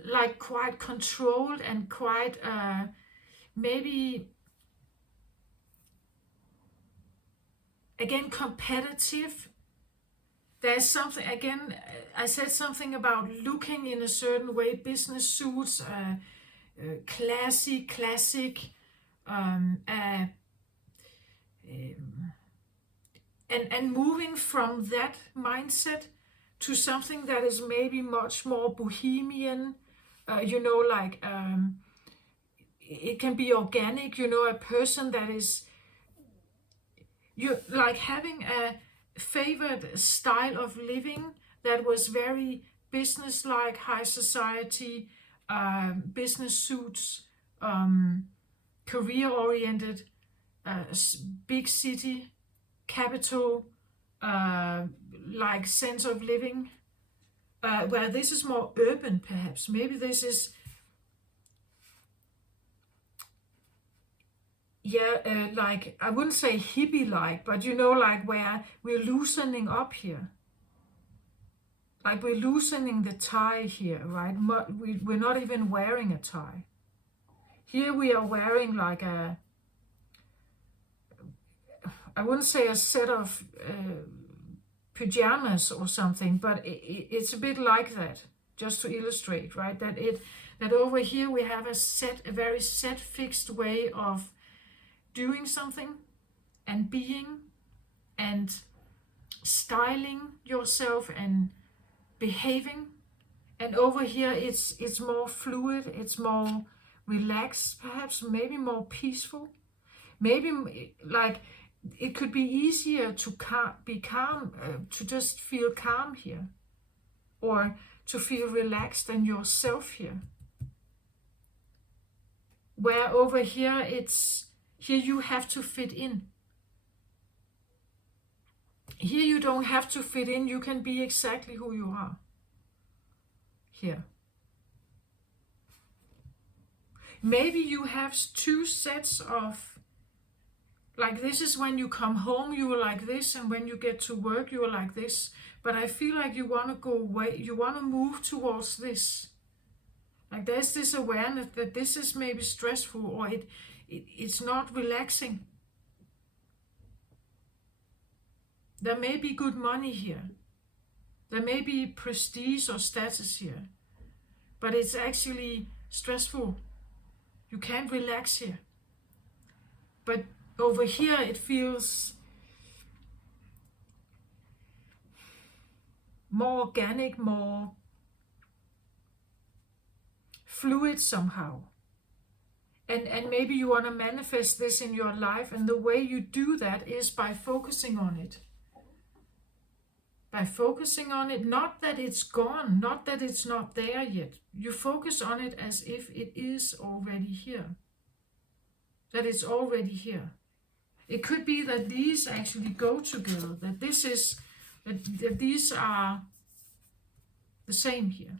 like quite controlled and quite maybe again competitive. There's something, again, I said something about looking in a certain way, business suits, classic, and moving from that mindset to something that is maybe much more bohemian, like it can be organic, a person that is, you like having a favored style of living that was very business-like, high society, business suits, career-oriented, big city, capital, like sense of living, where this is more urban perhaps. Maybe this is, like, I wouldn't say hippie-like, but like where we're loosening up here. Like we're loosening the tie here, right? We're not even wearing a tie. Here we are wearing like I wouldn't say a set of pajamas or something, but it's a bit like that, just to illustrate, right? That over here we have a very set, fixed way of doing something and being and styling yourself and behaving. And over here it's more fluid, it's more relaxed, perhaps maybe more peaceful. Maybe like it could be easier to be calm, to just feel calm here, or to feel relaxed and yourself here. Where over here here you have to fit in. Here you don't have to fit in, you can be exactly who you are. Here. Maybe you have two sets of, like this is when you come home, you are like this, and when you get to work, you are like this. But I feel like you want to go away, you want to move towards this. Like there's this awareness that this is maybe stressful, or it's not relaxing. There may be good money here. There may be prestige or status here. But it's actually stressful. You can't relax here. But over here it feels more organic, more fluid somehow. And maybe you want to manifest this in your life, and the way you do that is by focusing on it. By focusing on it, not that it's gone, not that it's not there yet. You focus on it as if it is already here. That it's already here. It could be that these actually go together, that that these are the same here.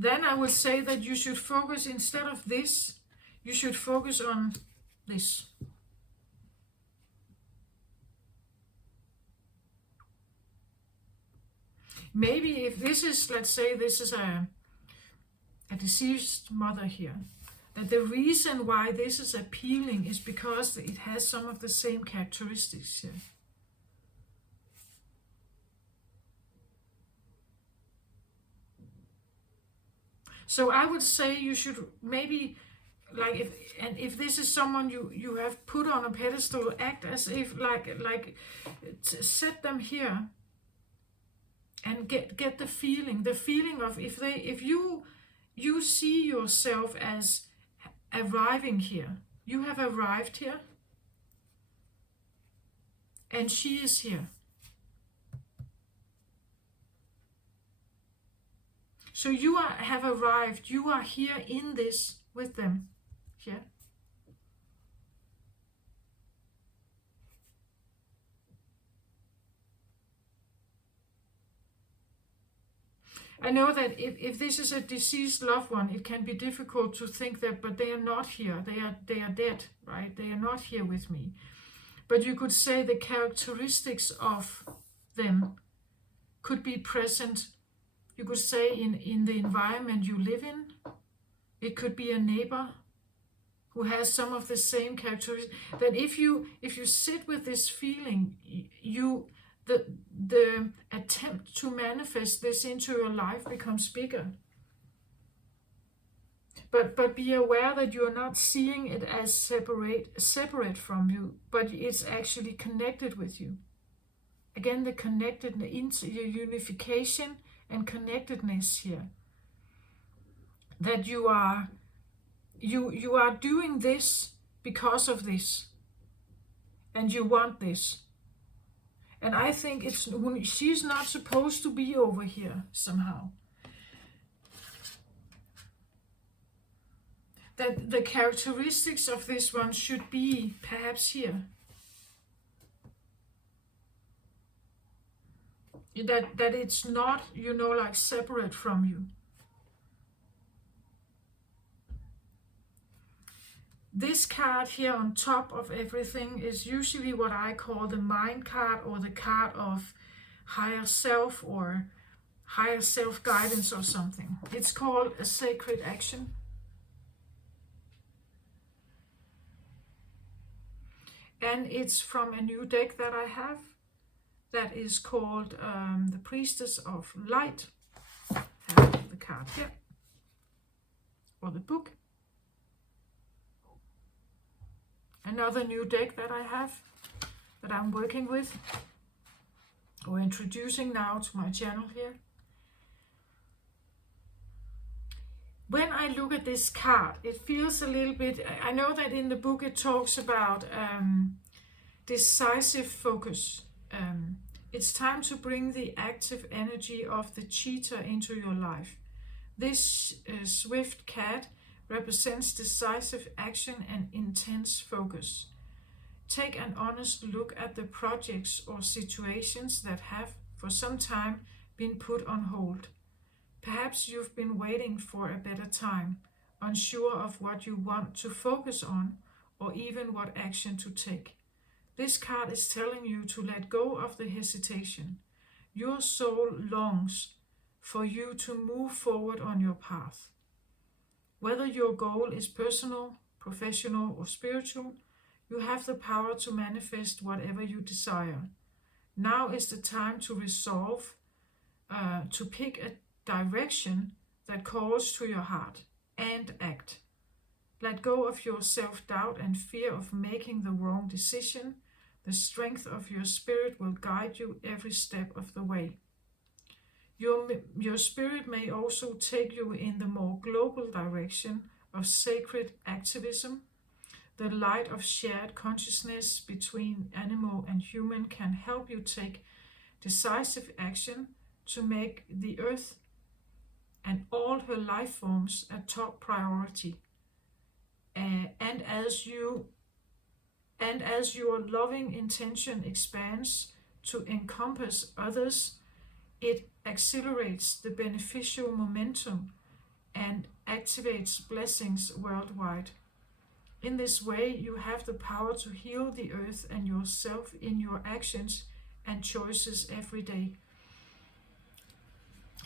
Then I would say that you should focus, instead of this, you should focus on this. Maybe if this is, let's say this is a deceased mother here, that the reason why this is appealing is because it has some of the same characteristics here. So I would say you should maybe, like, if this is someone you have put on a pedestal, act as if like set them here and get the feeling of, if you see yourself as arriving here, you have arrived here, And she is here. So you have arrived. You are here in this with them. Yeah. I know that if this is a deceased loved one, it can be difficult to think that, but they are not here. They are dead, right? They are not here with me. But you could say the characteristics of them could be present. You could say in the environment you live in. It could be a neighbor who has some of the same characteristics. That if you sit with this feeling, the attempt to manifest this into your life becomes bigger. But be aware that you're not seeing it as separate from you, but it's actually connected with you. Again, the connectedness, your unification and connectedness here. That you are doing this because of this, and you want this. And I think she's not supposed to be over here somehow. That the characteristics of this one should be perhaps here. That it's not, like separate from you. This card here on top of everything is usually what I call the mind card, or the card of higher self or higher self-guidance or something. It's called a sacred action. And it's from a new deck that I have that is called the Priestess of Light. I have the card here, or the book. Another new deck that I have, that I'm working with, or introducing now to my channel here. When I look at this card, it feels a little bit, I know that in the book it talks about decisive focus. It's time to bring the active energy of the cheetah into your life. This swift cat represents decisive action and intense focus. Take an honest look at the projects or situations that have for some time been put on hold. Perhaps you've been waiting for a better time, unsure of what you want to focus on or even what action to take. This card is telling you to let go of the hesitation. Your soul longs for you to move forward on your path. Whether your goal is personal, professional, or spiritual, you have the power to manifest whatever you desire. Now is the time to resolve, to pick a direction that calls to your heart and act. Let go of your self-doubt and fear of making the wrong decision. The strength of your spirit will guide you every step of the way. Your spirit may also take you in the more global direction of sacred activism. The light of shared consciousness between animal and human can help you take decisive action to make the earth and all her life forms a top priority. And as your loving intention expands to encompass others, it accelerates the beneficial momentum and activates blessings worldwide. In this way, you have the power to heal the earth and yourself in your actions and choices every day.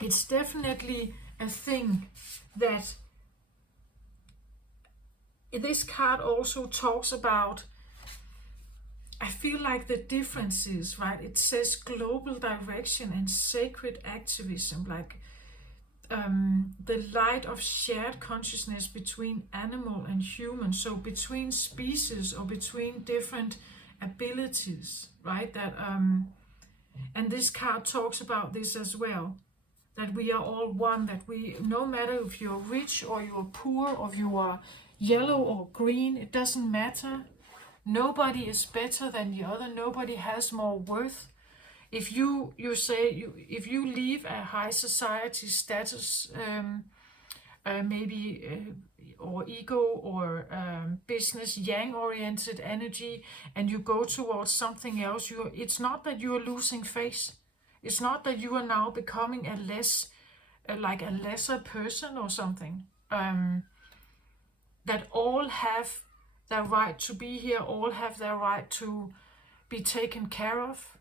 It's definitely a thing that this card also talks about. I feel like the differences, right? It says global direction and sacred activism, like the light of shared consciousness between animal and human, so between species or between different abilities, right? That and this card talks about this as well, that we are all one, that we, no matter if you're rich or you're poor or you are yellow or green, it doesn't matter. nobody is better than the other, nobody has more worth. If you say if you leave a high society status, maybe or ego or business yang oriented energy, and you go towards something else, it's not that you are losing face. It's not that you are now becoming a less like a lesser person or something. That all have their right to be here, all have their right to be taken care of.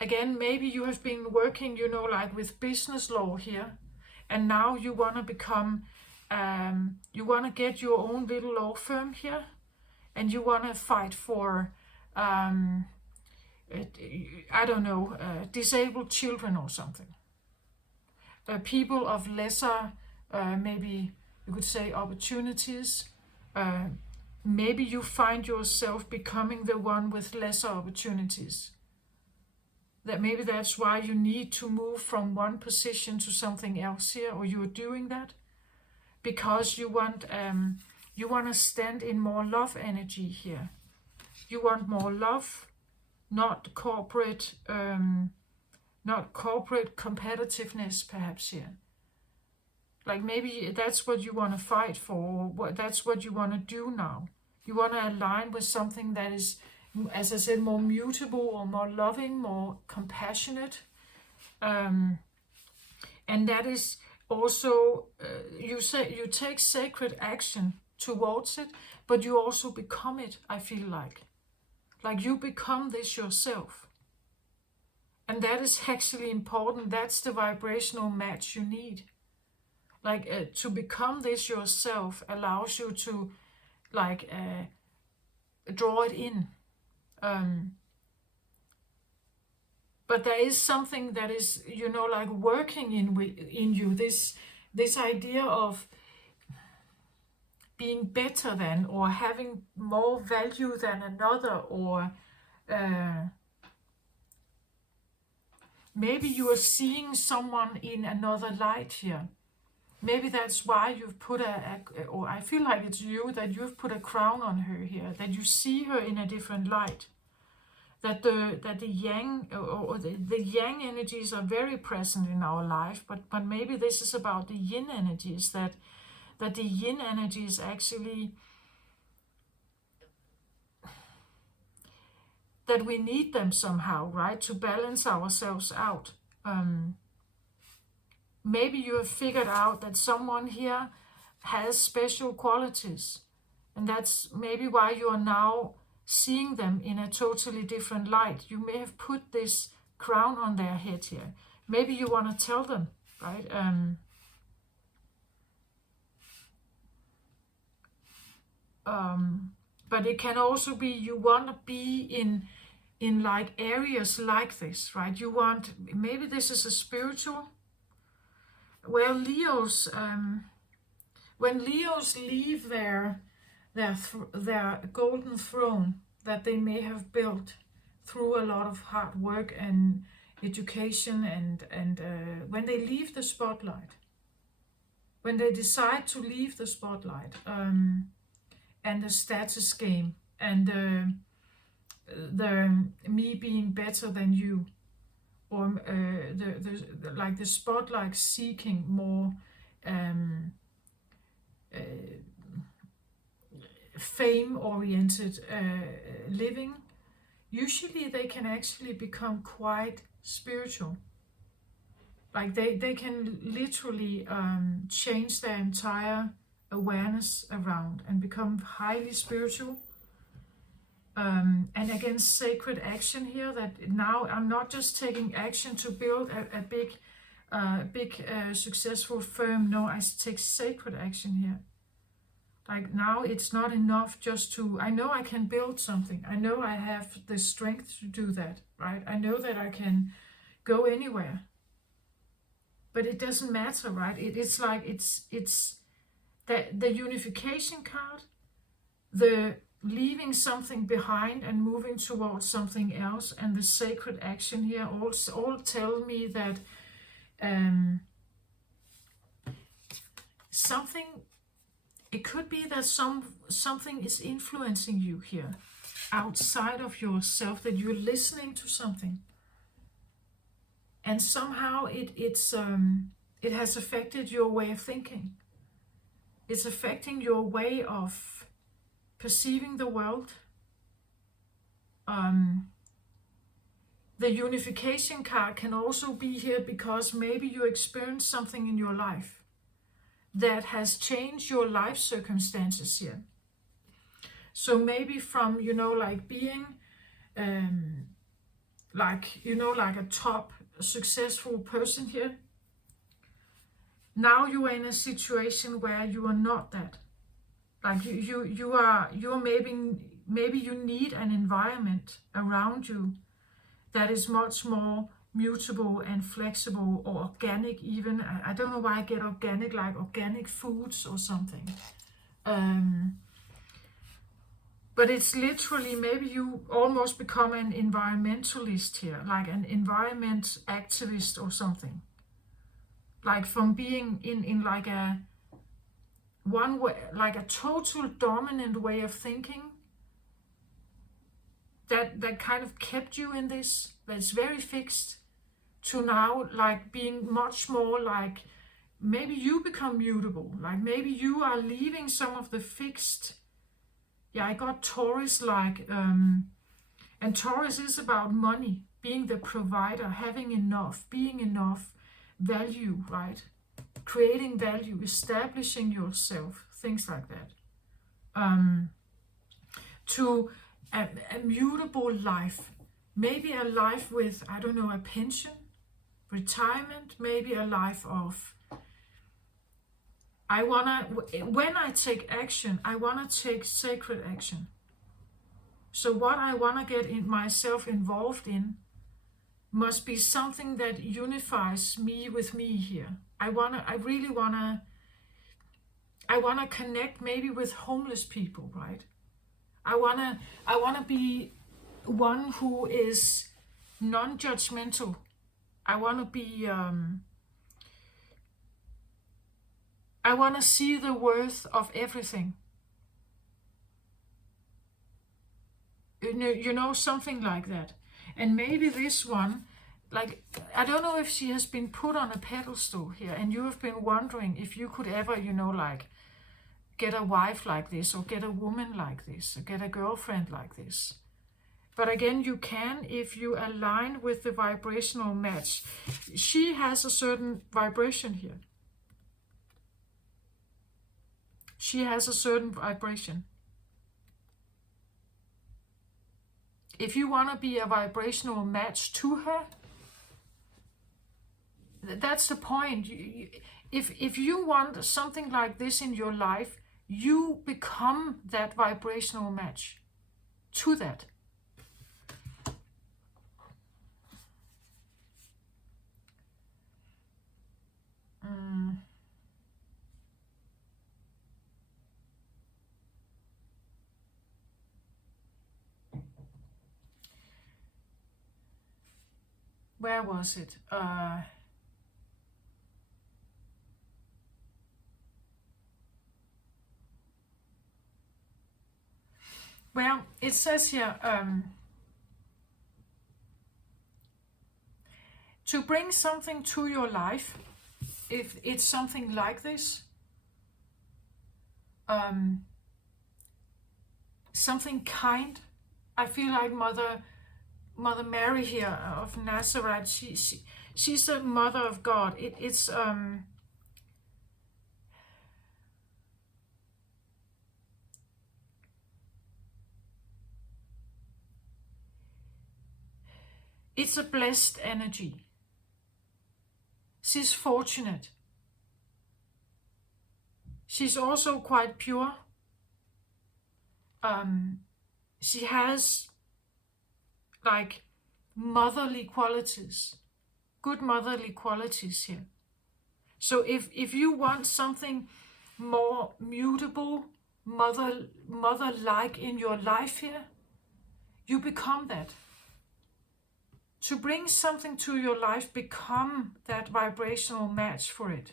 Again, maybe you have been working, like with business law here, and now you want to become, you want to get your own little law firm here, and you want to fight for, I don't know, disabled children or something. People of lesser, maybe you could say, opportunities. Maybe you find yourself becoming the one with lesser opportunities. That maybe that's why you need to move from one position to something else here, or you're doing that because you want to stand in more love energy here. You want more love, not corporate competitiveness perhaps here. Like maybe that's what you want to fight for, or that's what you want to do now. You want to align with something that is, as I said, more mutable or more loving, more compassionate. And that is also, you take sacred action towards it, but you also become it, I feel like. Like you become this yourself. And that is actually important. That's the vibrational match you need. Like to become this yourself allows you to like draw it in. But there is something that is, like working in you. This idea of being better than, or having more value than another, or maybe you are seeing someone in another light here. Maybe that's why you've put or I feel like it's you, that you've put a crown on her here, that you see her in a different light. That the yang or the yang energies are very present in our life, but maybe this is about the yin energies, that the yin energies actually, that we need them somehow, right, to balance ourselves out. Maybe you have figured out that someone here has special qualities, and that's maybe why you are now seeing them in a totally different light. You may have put this crown on their head here. Maybe you want to tell them, right? But it can also be you want to be in like areas like this, right? You want, maybe this is a spiritual. Well, Leos, when Leos leave their golden throne that they may have built through a lot of hard work and education, and when they leave the spotlight, when they decide to leave the spotlight, and the status game, and the me being better than you, or like the spotlight seeking more fame-oriented living, usually they can actually become quite spiritual. Like they can literally change their entire awareness around and become highly spiritual. And again, sacred action here, that now I'm not just taking action to build a big successful firm. No, I take sacred action here. Like now it's not enough just to, I know I can build something. I know I have the strength to do that, right? I know that I can go anywhere. But it doesn't matter, right? It's like, it's the unification card, the leaving something behind and moving towards something else, and the sacred action here all tell me that something, it could be that something is influencing you here. outside of yourself, that you're listening to something, and somehow it has affected your way of thinking. It's affecting your way of perceiving the world. The unification card can also be here because maybe you experienced something in your life that has changed your life circumstances here. So maybe from, like being like a top successful person here, now you are in a situation where you are not that. Like you're maybe you need an environment around you that is much more mutable and flexible, or organic even. I don't know why I get organic, like organic foods or something. But it's literally, maybe you almost become an environmentalist here, like an environment activist or something. Like from being in like a one way, like a total dominant way of thinking, that kind of kept you in this, that's very fixed, to now like being much more like, maybe you become mutable, like maybe you are leaving some of the fixed. Yeah, I got Taurus, like and Taurus is about money, being the provider, having enough, being enough, value, right? Creating value, establishing yourself, things like that. To a mutable life, maybe a life with, I don't know, a pension, retirement, maybe a life of, when I take action, I wanna take sacred action. So what I wanna get myself involved in must be something that unifies me with me here. I really wanna connect maybe with homeless people, right? I wanna be one who is non-judgmental. I wanna be I wanna see the worth of everything. Something like that. And maybe this one, like, I don't know if she has been put on a pedestal here, and you have been wondering if you could ever, like, get a wife like this, or get a woman like this, or get a girlfriend like this. But again, you can if you align with the vibrational match. She has a certain vibration here. She has a certain vibration. If you want to be a vibrational match to her, that's the point. If you want something like this in your life, you become that vibrational match to that. Where was it? Well, it says here, to bring something to your life, if it's something like this, something kind. I feel like Mother Mary here of Nazareth, she's the mother of God. It's a blessed energy. She's fortunate. She's also quite pure. She has like motherly qualities, good motherly qualities here. So if you want something more mutable, mother-like in your life here, you become that. To bring something to your life, become that vibrational match for it.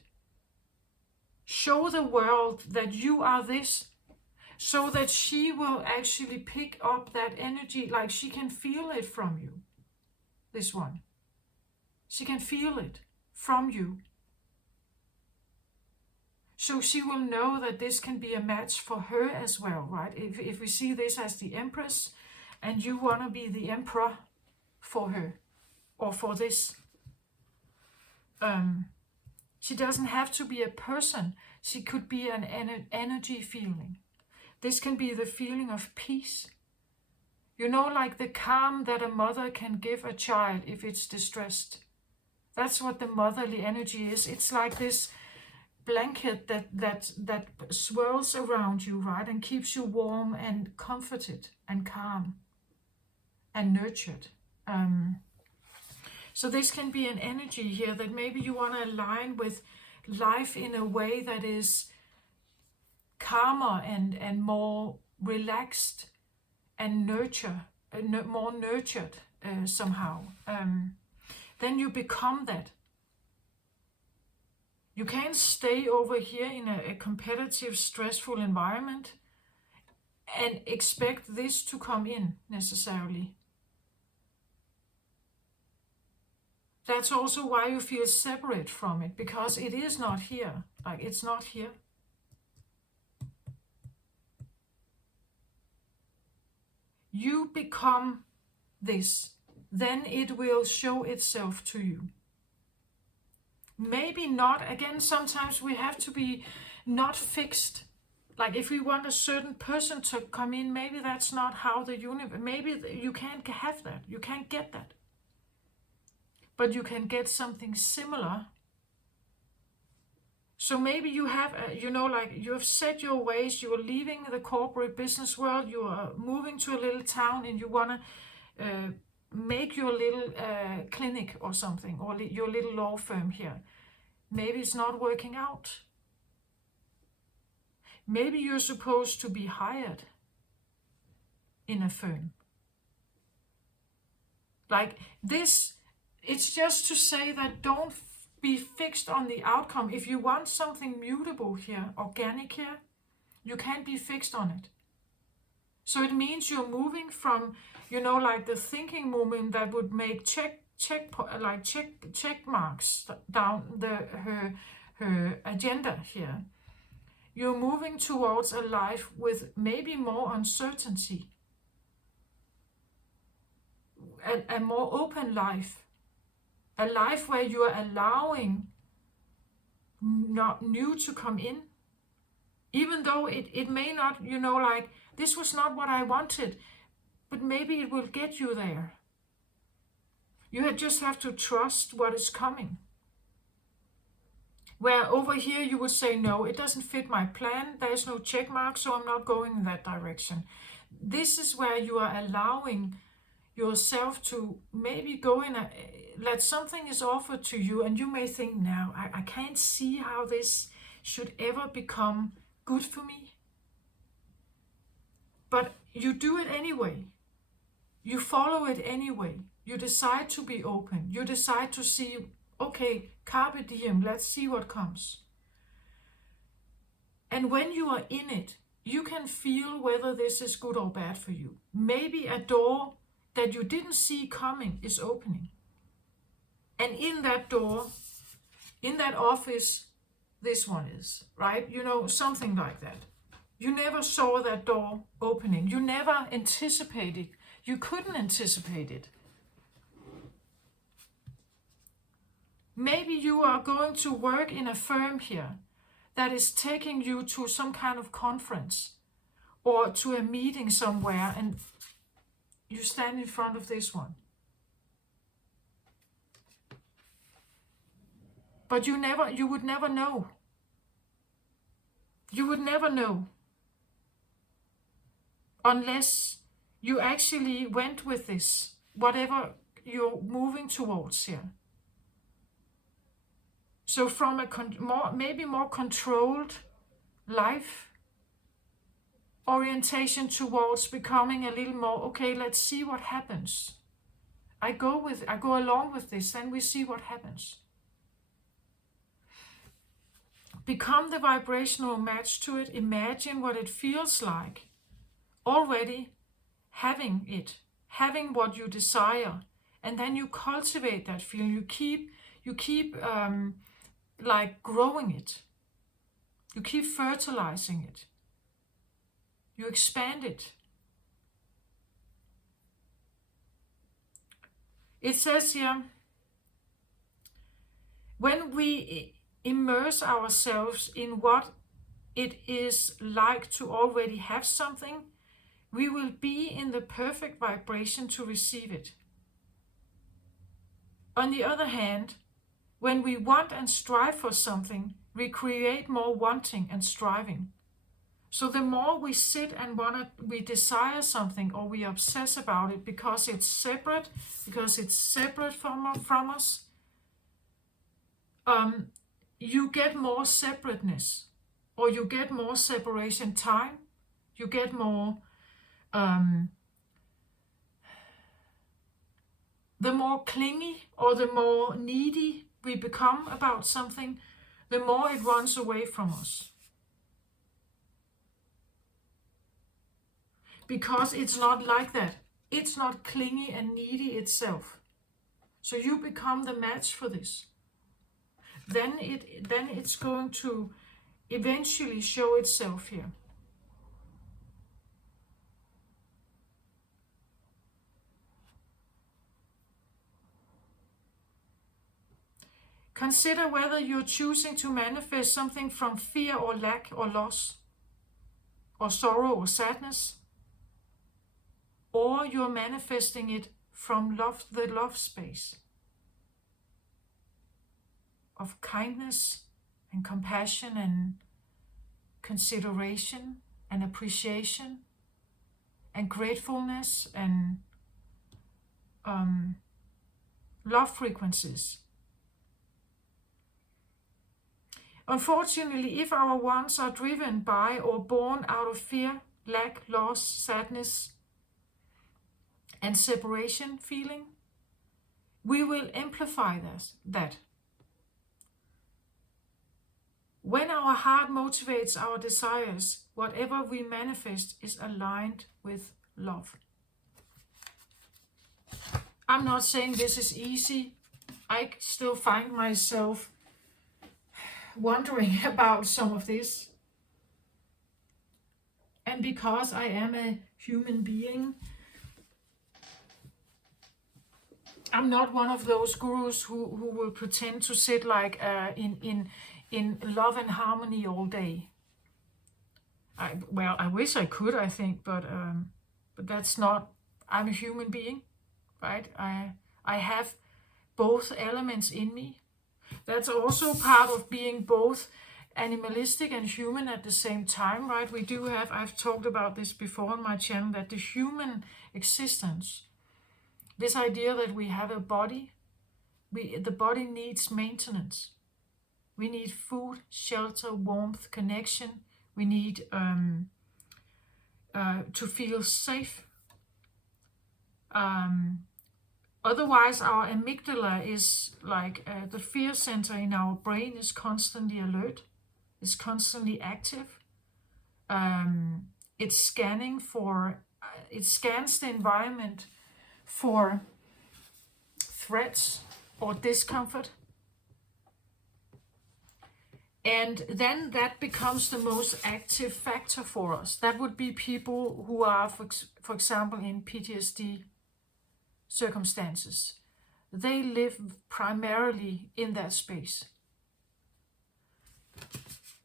Show the world that you are this. so that she will actually pick up that energy, like she can feel it from you. This one. She can feel it from you. So she will know that this can be a match for her as well, right? If we see this as the Empress, and you want to be the Emperor for her, or for this. She doesn't have to be a person. She could be an energy feeling. This can be the feeling of peace. You know, like the calm that a mother can give a child if it's distressed. That's what the motherly energy is. It's like this blanket that swirls around you, right? And keeps you warm and comforted and calm and nurtured. So this can be an energy here that maybe you want to align with life in a way that is calmer and more relaxed and more nurtured somehow. Then you become that. You can't stay over here in a competitive, stressful environment and expect this to come in necessarily. That's also why you feel separate from it, because it is not here. Like, it's not here. You become this, then it will show itself to you. Maybe not, again, sometimes we have to be not fixed. Like if we want a certain person to come in, maybe that's not how the universe, maybe you can't have that, you can't get that. But you can get something similar. So maybe you have, like you have set your ways, you are leaving the corporate business world, you are moving to a little town and you want to make your little clinic or something, or your little law firm here. Maybe it's not working out. Maybe you're supposed to be hired in a firm. Like this, it's just to say that don't be fixed on the outcome. If you want something mutable here, organic here, you can't be fixed on it. So it means you're moving from, like the thinking movement that would make check marks down her agenda here. You're moving towards a life with maybe more uncertainty, a more open life. A life where you are allowing not new to come in, even though it may not, like this was not what I wanted, but maybe it will get you there. You just have to trust what is coming. Where over here you would say, no, it doesn't fit my plan, there is no check mark, so I'm not going in that direction. This is where you are allowing yourself to maybe go in that something is offered to you and you may think, now I can't see how this should ever become good for me. But you do it anyway. You follow it anyway. You decide to be open. You decide to see, okay, carpe diem, let's see what comes. And when you are in it, you can feel whether this is good or bad for you. Maybe a door that you didn't see coming is opening. And in that door, in that office, this one is, right? Something like that. You never saw that door opening. You never anticipated. You couldn't anticipate it. Maybe you are going to work in a firm here that is taking you to some kind of conference or to a meeting somewhere, and you stand in front of this one. But you would never know. You would never know. Unless you actually went with this, whatever you're moving towards here. So from a maybe more controlled life orientation towards becoming a little more, okay, let's see what happens. I go along with this, then we see what happens. Become the vibrational match to it. Imagine what it feels like already having it, having what you desire, and then you cultivate that feeling. You keep like growing it. You keep fertilizing it. You expand it. It says here, when we immerse ourselves in what it is like to already have something, we will be in the perfect vibration to receive it. On the other hand, when we want and strive for something, we create more wanting and striving. So the more we sit and we desire something, or we obsess about it because it's separate from us, you get more separateness, or you get more separation time. You get more, the more clingy or the more needy we become about something, the more it runs away from us. Because it's not like that. It's not clingy and needy itself. So you become the match for this. Then it's going to eventually show itself here. Consider whether you're choosing to manifest something from fear or lack or loss, or sorrow or sadness, or you're manifesting it from love, the love space of kindness and compassion and consideration and appreciation and gratefulness and love frequencies. Unfortunately, if our wants are driven by or born out of fear, lack, loss, sadness, and separation feeling, we will amplify that. When our heart motivates our desires, whatever we manifest is aligned with love. I'm not saying this is easy. I still find myself wondering about some of this. And because I am a human being, I'm not one of those gurus who will pretend to sit like in love and harmony all day. I wish I could, I think, but that's not. I'm a human being, right? I have both elements in me. That's also part of being both animalistic and human at the same time, right? We do have, I've talked about this before on my channel, that the human existence, this idea that we have a body, the body needs maintenance. We need food, shelter, warmth, connection. We need to feel safe. Otherwise, our amygdala is like the fear center in our brain is constantly alert, is constantly active. It's scanning it scans the environment for threats or discomfort. And then that becomes the most active factor for us. That would be people who are, for example, in PTSD circumstances. They live primarily in that space.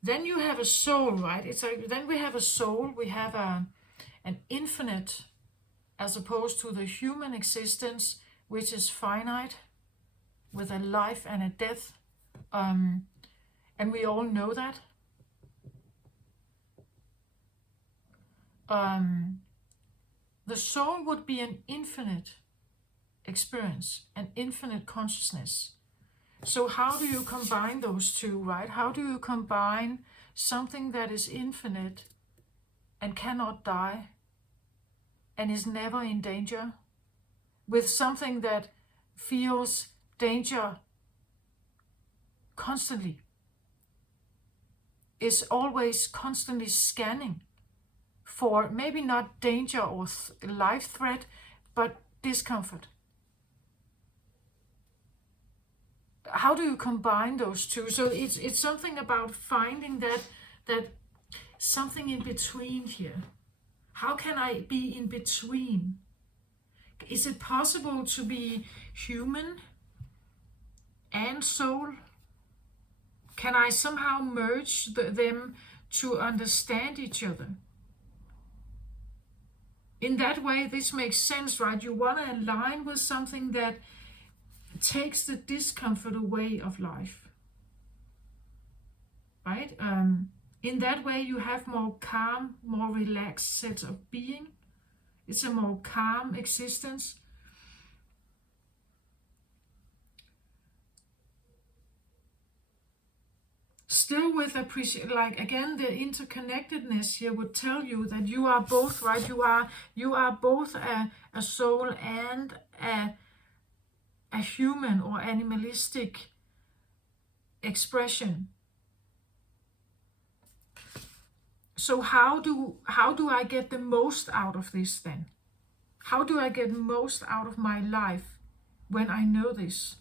Then you have a soul, right? It's like, then we have a soul, we have an infinite, as opposed to the human existence, which is finite, with a life and a death. And we all know that. The soul would be an infinite experience, an infinite consciousness. So how do you combine those two, right? How do you combine something that is infinite and cannot die and is never in danger with something that feels danger constantly? is always constantly scanning for maybe not danger or life threat, but discomfort. How do you combine those two? So it's something about finding that something in between here. How can I be in between? Is it possible to be human and soul? Can I somehow merge them to understand each other? In that way, this makes sense, right? You want to align with something that takes the discomfort away of life, right? In that way, you have more calm, more relaxed sense of being. It's a more calm existence. Still with appreciation, like again, the interconnectedness here would tell you that you are both, right? You are both a soul and a human or animalistic expression. So how do I get the most out of this then? How do I get most out of my life when I know this?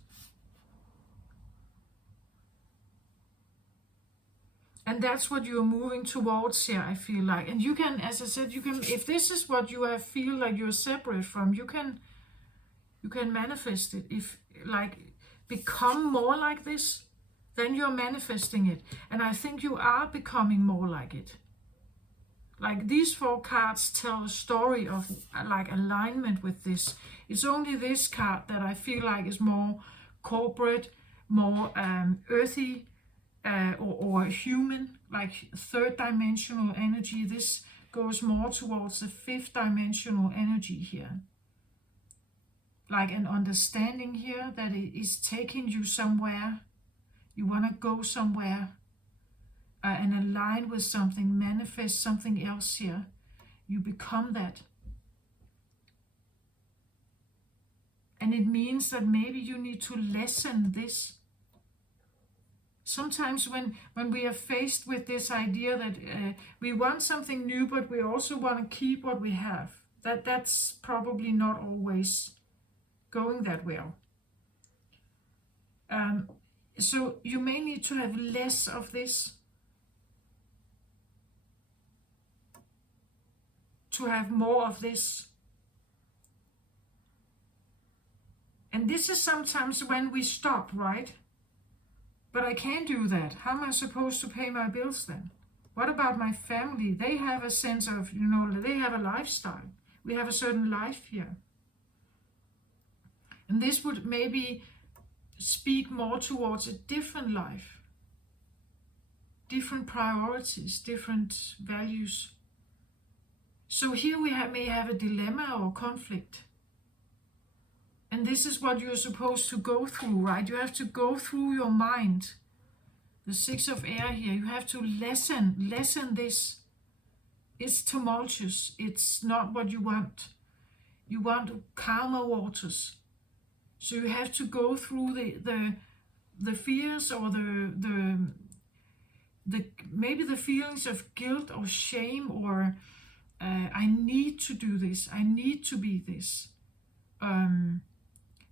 And that's what you're moving towards here, I feel like. And you can, as I said, you can, if this is what you feel like you're separate from, you can manifest it. If like become more like this, then you're manifesting it. And I think you are becoming more like it. Like these 4 cards tell a story of like alignment with this. It's only this card that I feel like is more corporate, more earthy, or human, like 3rd dimensional energy. This goes more towards the 5th dimensional energy here. Like an understanding here that it is taking you somewhere. You want to go somewhere and align with something, manifest something else here. You become that. And it means that maybe you need to lessen this. Sometimes when we are faced with this idea that we want something new, but we also want to keep what we have, that's probably not always going that well. So you may need to have less of this to have more of this. And this is sometimes when we stop, right? But I can't do that. How am I supposed to pay my bills then? What about my family? They have a sense of, they have a lifestyle. We have a certain life here. And this would maybe speak more towards a different life. Different priorities, different values. So here we may have a dilemma or conflict. And this is what you're supposed to go through, right? You have to go through your mind. The 6 of air here, you have to lessen this. It's tumultuous. It's not what you want. You want calmer waters. So you have to go through the fears or the maybe the feelings of guilt or shame or I need to do this. I need to be this.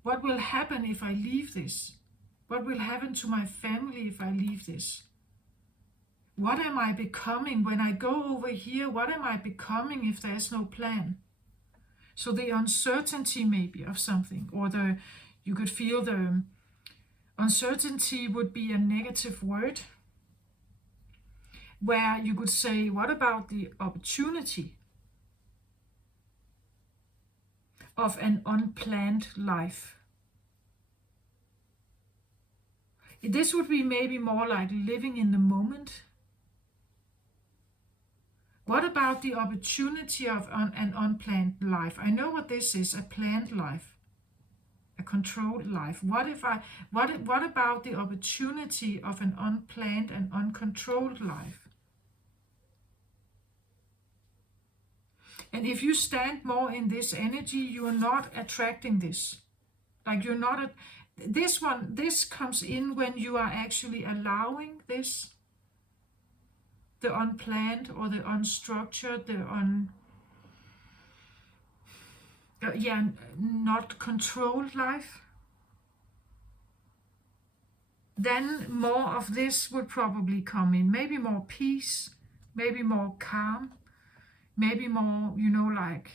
What will happen if I leave this? What will happen to my family if I leave this? What am I becoming when I go over here? What am I becoming if there's no plan? So the uncertainty maybe of something, or you could feel the uncertainty would be a negative word, where you could say, what about the opportunity of an unplanned life? This would be maybe more like living in the moment. What about the opportunity of an unplanned life? I know what this is, a planned life, a controlled life. What about the opportunity of an unplanned and uncontrolled life? And if you stand more in this energy, you are not attracting this. Like you're not this comes in when you are actually allowing this. the unplanned or the unstructured, not controlled life, then more of this would probably come in. Maybe more peace, maybe more calm, maybe more, like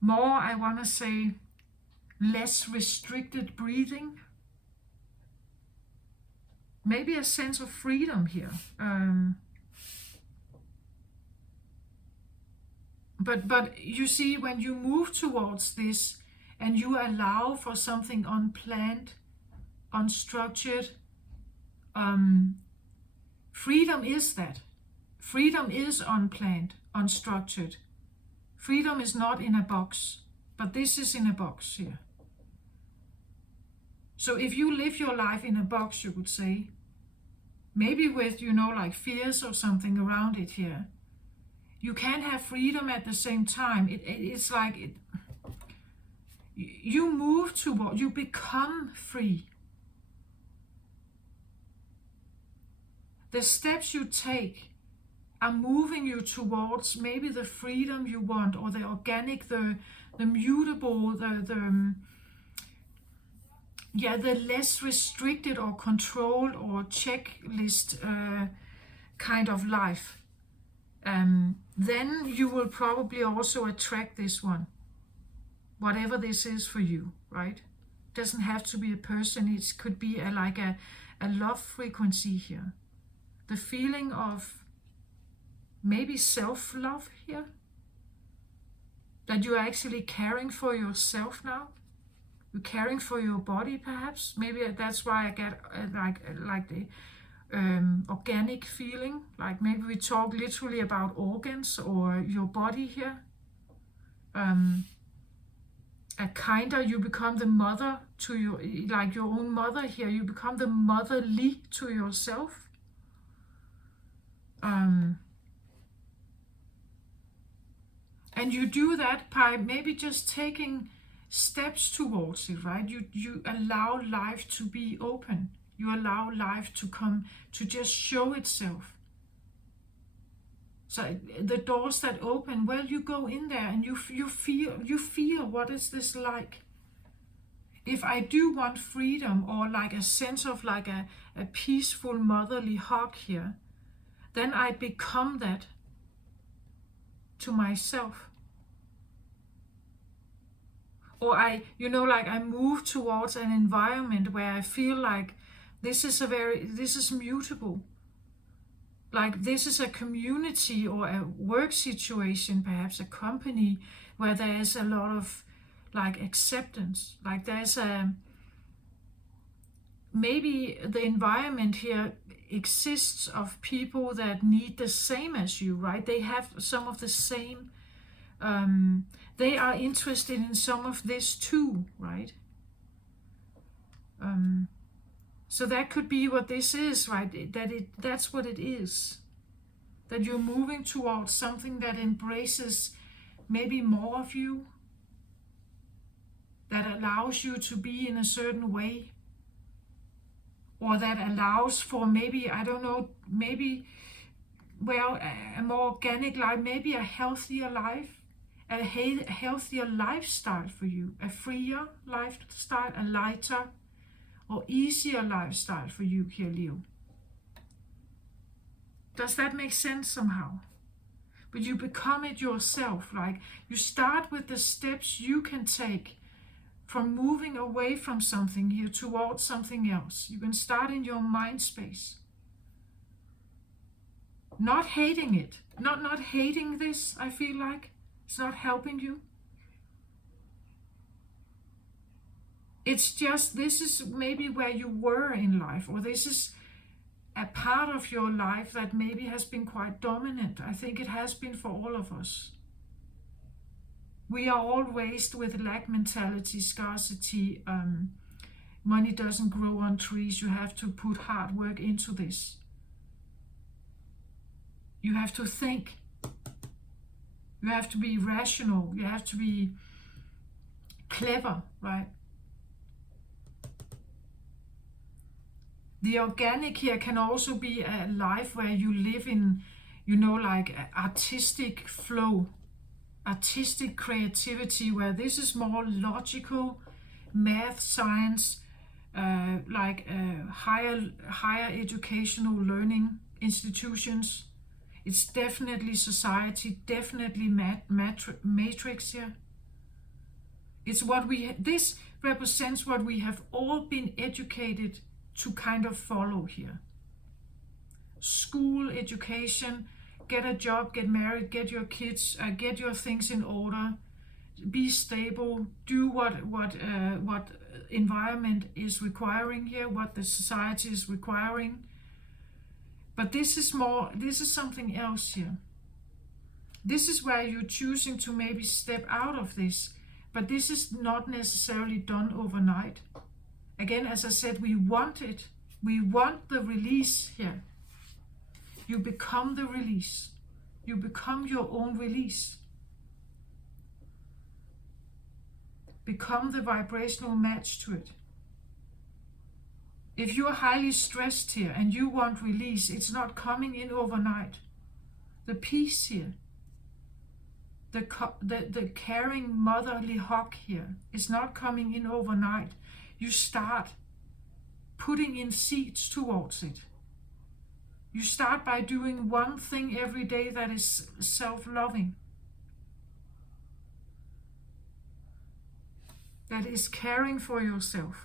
more, I want to say, less restricted breathing. Maybe a sense of freedom here. But you see, when you move towards this and you allow for something unplanned, unstructured, freedom is that. Freedom is unplanned, unstructured. Freedom is not in a box, but this is in a box here. So if you live your life in a box, you could say, maybe with, like fears or something around it here, you can have freedom at the same time. It's like you move toward, you become free. The steps you take are moving you towards maybe the freedom you want, or the organic, the mutable, the less restricted or controlled or checklist kind of life. Then you will probably also attract this one, whatever this is for you, right? It doesn't have to be a person. It could be like a love frequency here. The feeling of maybe self-love here, that you're actually caring for yourself now. You're caring for your body, perhaps. Maybe that's why I get like the organic feeling. Like maybe we talk literally about organs or your body here. You become the mother to your own mother here. You become the motherly to yourself. And you do that by maybe just taking steps towards it, right? You allow life to be open. You allow life to come, to just show itself. So the doors that open, well, you go in there and you feel what is this like? If I do want freedom, or like a sense of like a peaceful motherly hug here, then I become that to myself. Or I move towards an environment where I feel like this is mutable. Like this is a community or a work situation, perhaps a company, where there is a lot of like acceptance. Like there's maybe the environment here exists of people that need the same as you, right? They have some of the same, they are interested in some of this too, right? So that could be what this is, right? That's what it is. That you're moving towards something that embraces maybe more of you, that allows you to be in a certain way, or that allows for maybe, I don't know, maybe, well, a more organic life, maybe a healthier life, a healthier lifestyle for you, a freer lifestyle, a lighter or easier lifestyle for you here, Leo. Does that make sense somehow? But you become it yourself. Like you start with the steps you can take from moving away from something here towards something else. You can start in your mind space. Not hating it. Not hating this, I feel like. It's not helping you. It's just, this is maybe where you were in life, or this is a part of your life that maybe has been quite dominant. I think it has been for all of us. We are all raised with lack mentality, scarcity, money doesn't grow on trees. You have to put hard work into this. You have to think. You have to be rational. You have to be clever, right? The organic here can also be a life where you live in, you know, like artistic flow, artistic creativity, where this is more logical, math, science, higher educational learning institutions. It's definitely society, definitely matrix here. It's what this represents what we have all been educated to kind of follow here. School, education, get a job, get married, get your kids, get your things in order, be stable, do what environment is requiring here, what the society is requiring. But this is something else here. This is where you're choosing to maybe step out of this, but this is not necessarily done overnight. Again, as I said, we want it. We want the release here. You become the release. You become your own release. Become the vibrational match to it. If you're highly stressed here and you want release, it's not coming in overnight. The peace here, the caring motherly hug here is not coming in overnight. You start putting in seeds towards it. You start by doing one thing every day that is self-loving, that is caring for yourself.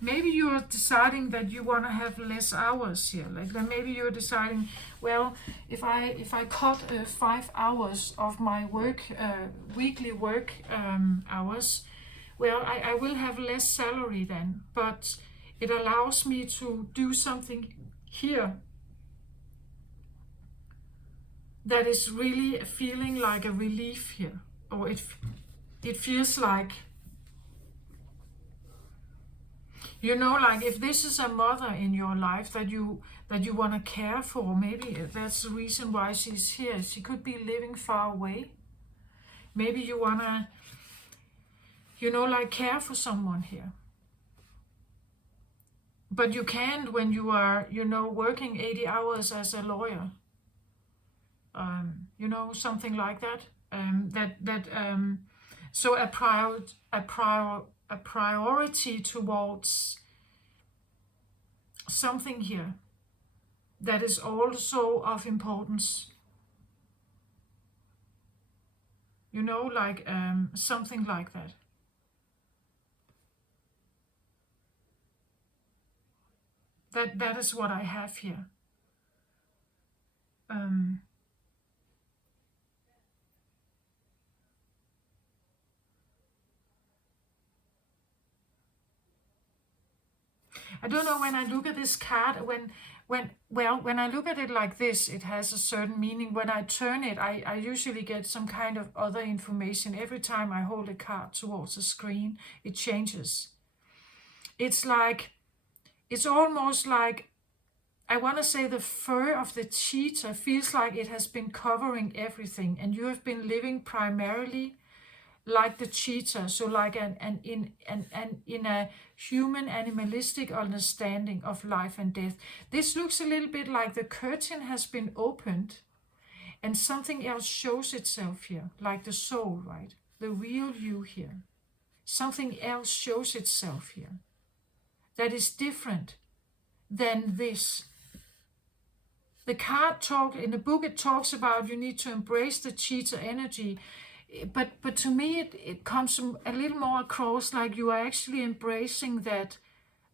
Maybe you are deciding that you want to have less hours here. Like that, maybe you're deciding, well, if I cut 5 hours of my work, weekly work hours, well, I will have less salary then. But it allows me to do something here that is really feeling like a relief here, or it feels like, you know, like if this is a mother in your life that you want to care for, maybe that's the reason why she's here. She could be living far away. Maybe you want to, you know, like care for someone here. But you can't when you are, you know, working 80 hours as a lawyer. You know, something like that. So a priority towards something here that is also of importance. You know, like something like that. That is what I have here. I don't know, when I look at this card, when I look at it like this, it has a certain meaning. When I turn it, I usually get some kind of other information. Every time I hold a card towards the screen, it changes. It's like, it's almost like, I want to say the fur of the cheetah feels like it has been covering everything, and you have been living primarily like the cheetah, so like in a human animalistic understanding of life and death. This looks a little bit like the curtain has been opened and something else shows itself here, like the soul, right? The real you here. Something else shows itself here that is different than this. The card talk in the book, it talks about you need to embrace the cheetah energy. But to me, it comes a little more across like you are actually embracing that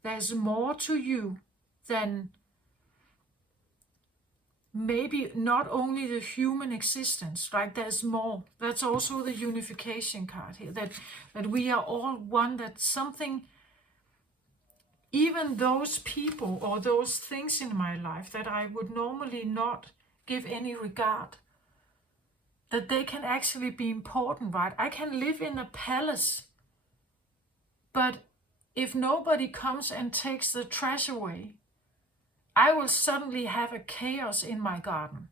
there's more to you than maybe not only the human existence, right? There's more. That's also the unification card here, that we are all one, that something, even those people or those things in my life that I would normally not give any regard, that they can actually be important, right? I can live in a palace, but if nobody comes and takes the trash away, I will suddenly have a chaos in my garden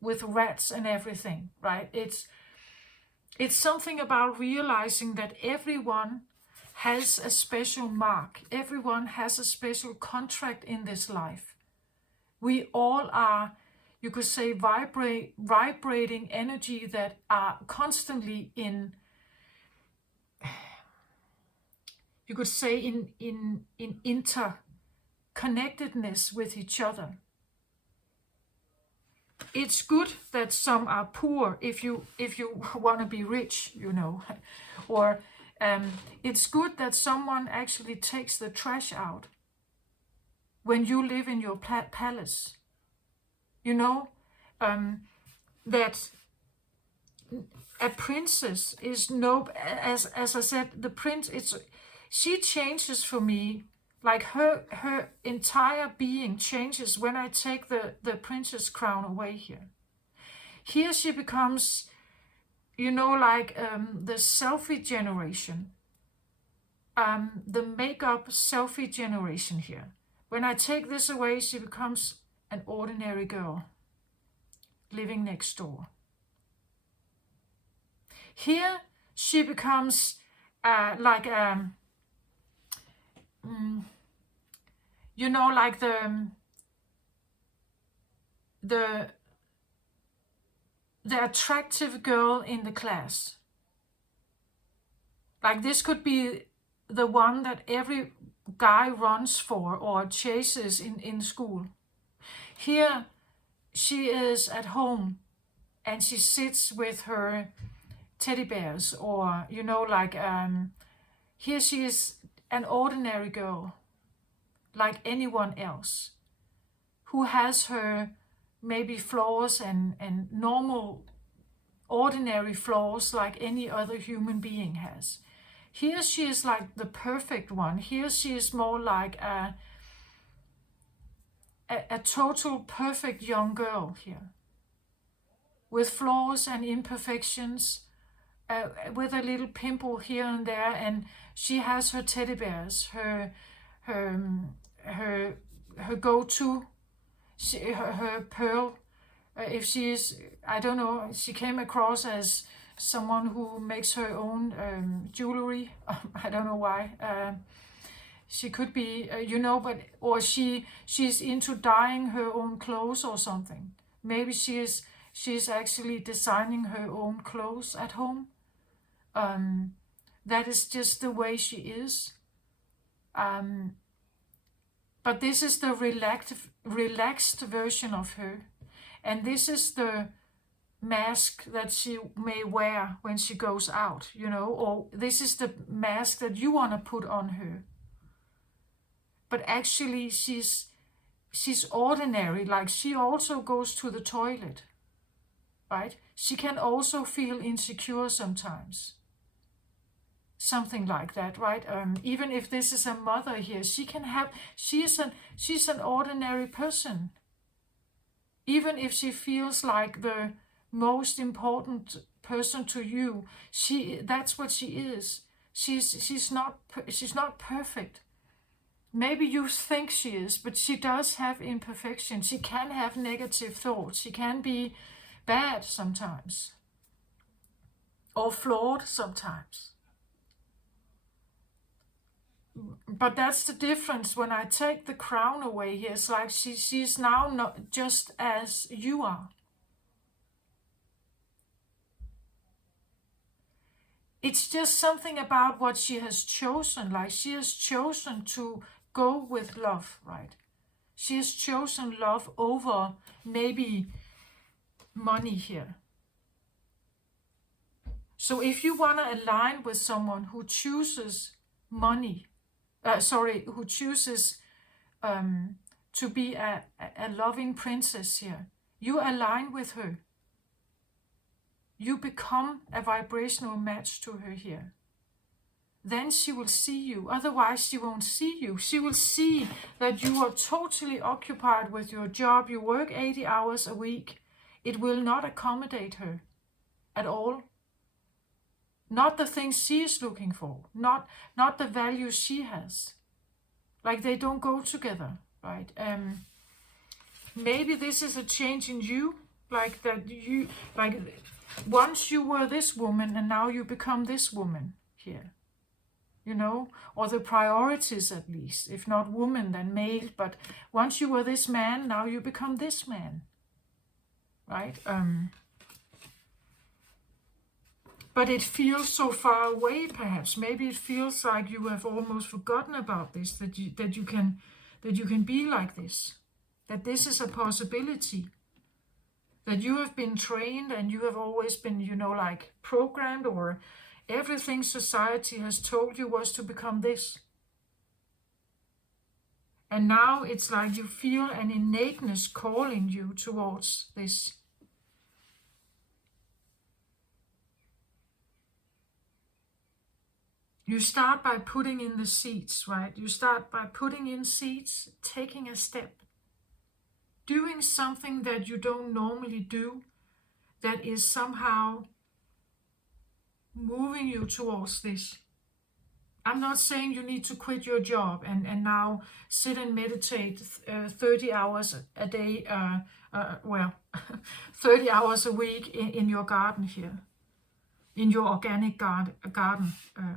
with rats and everything, right? It's something about realizing that everyone has a special mark. Everyone has a special contract in this life. We all are, you could say, vibrating energy that are constantly in, you could say, in interconnectedness with each other. It's good that some are poor if you want to be rich, you know, or it's good that someone actually takes the trash out when you live in your palace. You know, that a princess is no, as I said, the prince, she changes for me. Like her entire being changes when I take the princess crown away here. Here she becomes, you know, like the selfie generation, the makeup selfie generation here. When I take this away, she becomes an ordinary girl living next door. Here she becomes like you know, like the attractive girl in the class. Like this could be the one that every guy runs for or chases in school. Here she is at home and she sits with her teddy bears, or, you know, like here she is an ordinary girl like anyone else, who has her maybe flaws and normal ordinary flaws like any other human being has. Here she is like the perfect one. Here she is more like a total perfect young girl here, with flaws and imperfections, with a little pimple here and there, and she has her teddy bears, her go-to, her pearl. If she is, I don't know, she came across as someone who makes her own jewelry. I don't know why. She could be, you know, but or she's into dyeing her own clothes or something. Maybe she's actually designing her own clothes at home. That is just the way she is. But this is the relaxed version of her. And this is the mask that she may wear when she goes out, you know, or this is the mask that you want to put on her. But actually she's ordinary, like she also goes to the toilet, right? She can also feel insecure sometimes. Something like that, right? Even if this is a mother here, she's an ordinary person. Even if she feels like the most important person to you, that's what she is. She's not perfect. Maybe you think she is, but she does have imperfections. She can have negative thoughts. She can be bad sometimes, or flawed sometimes. But that's the difference. When I take the crown away here, it's like she's now not just as you are. It's just something about what she has chosen. Like she has chosen to go with love, right? She has chosen love over maybe money here. So if you want to align with someone who chooses money, who chooses to be a loving princess here, you align with her. You become a vibrational match to her here. Then she will see you. Otherwise, she won't see you. She will see that you are totally occupied with your job. You work 80 hours a week. It will not accommodate her at all. Not the things she is looking for. Not the values she has. Like they don't go together, right? Maybe this is a change in you. Like that you, like once you were this woman and now you become this woman here. you know, or the priorities at least. If not woman, then male. But once you were this man, now you become this man, right? But it feels so far away, perhaps. Maybe it feels like you have almost forgotten about this, that you can be like this, that this is a possibility, that you have been trained and you have always been, you know, like programmed, or everything society has told you was to become this. And now it's like you feel an innateness calling you towards this. You start by putting in the seeds, right? You start by putting in seeds, taking a step, doing something that you don't normally do, that is somehow moving you towards this. I'm not saying you need to quit your job and now sit and meditate 30 hours a day, 30 hours a week in your garden here, in your organic garden.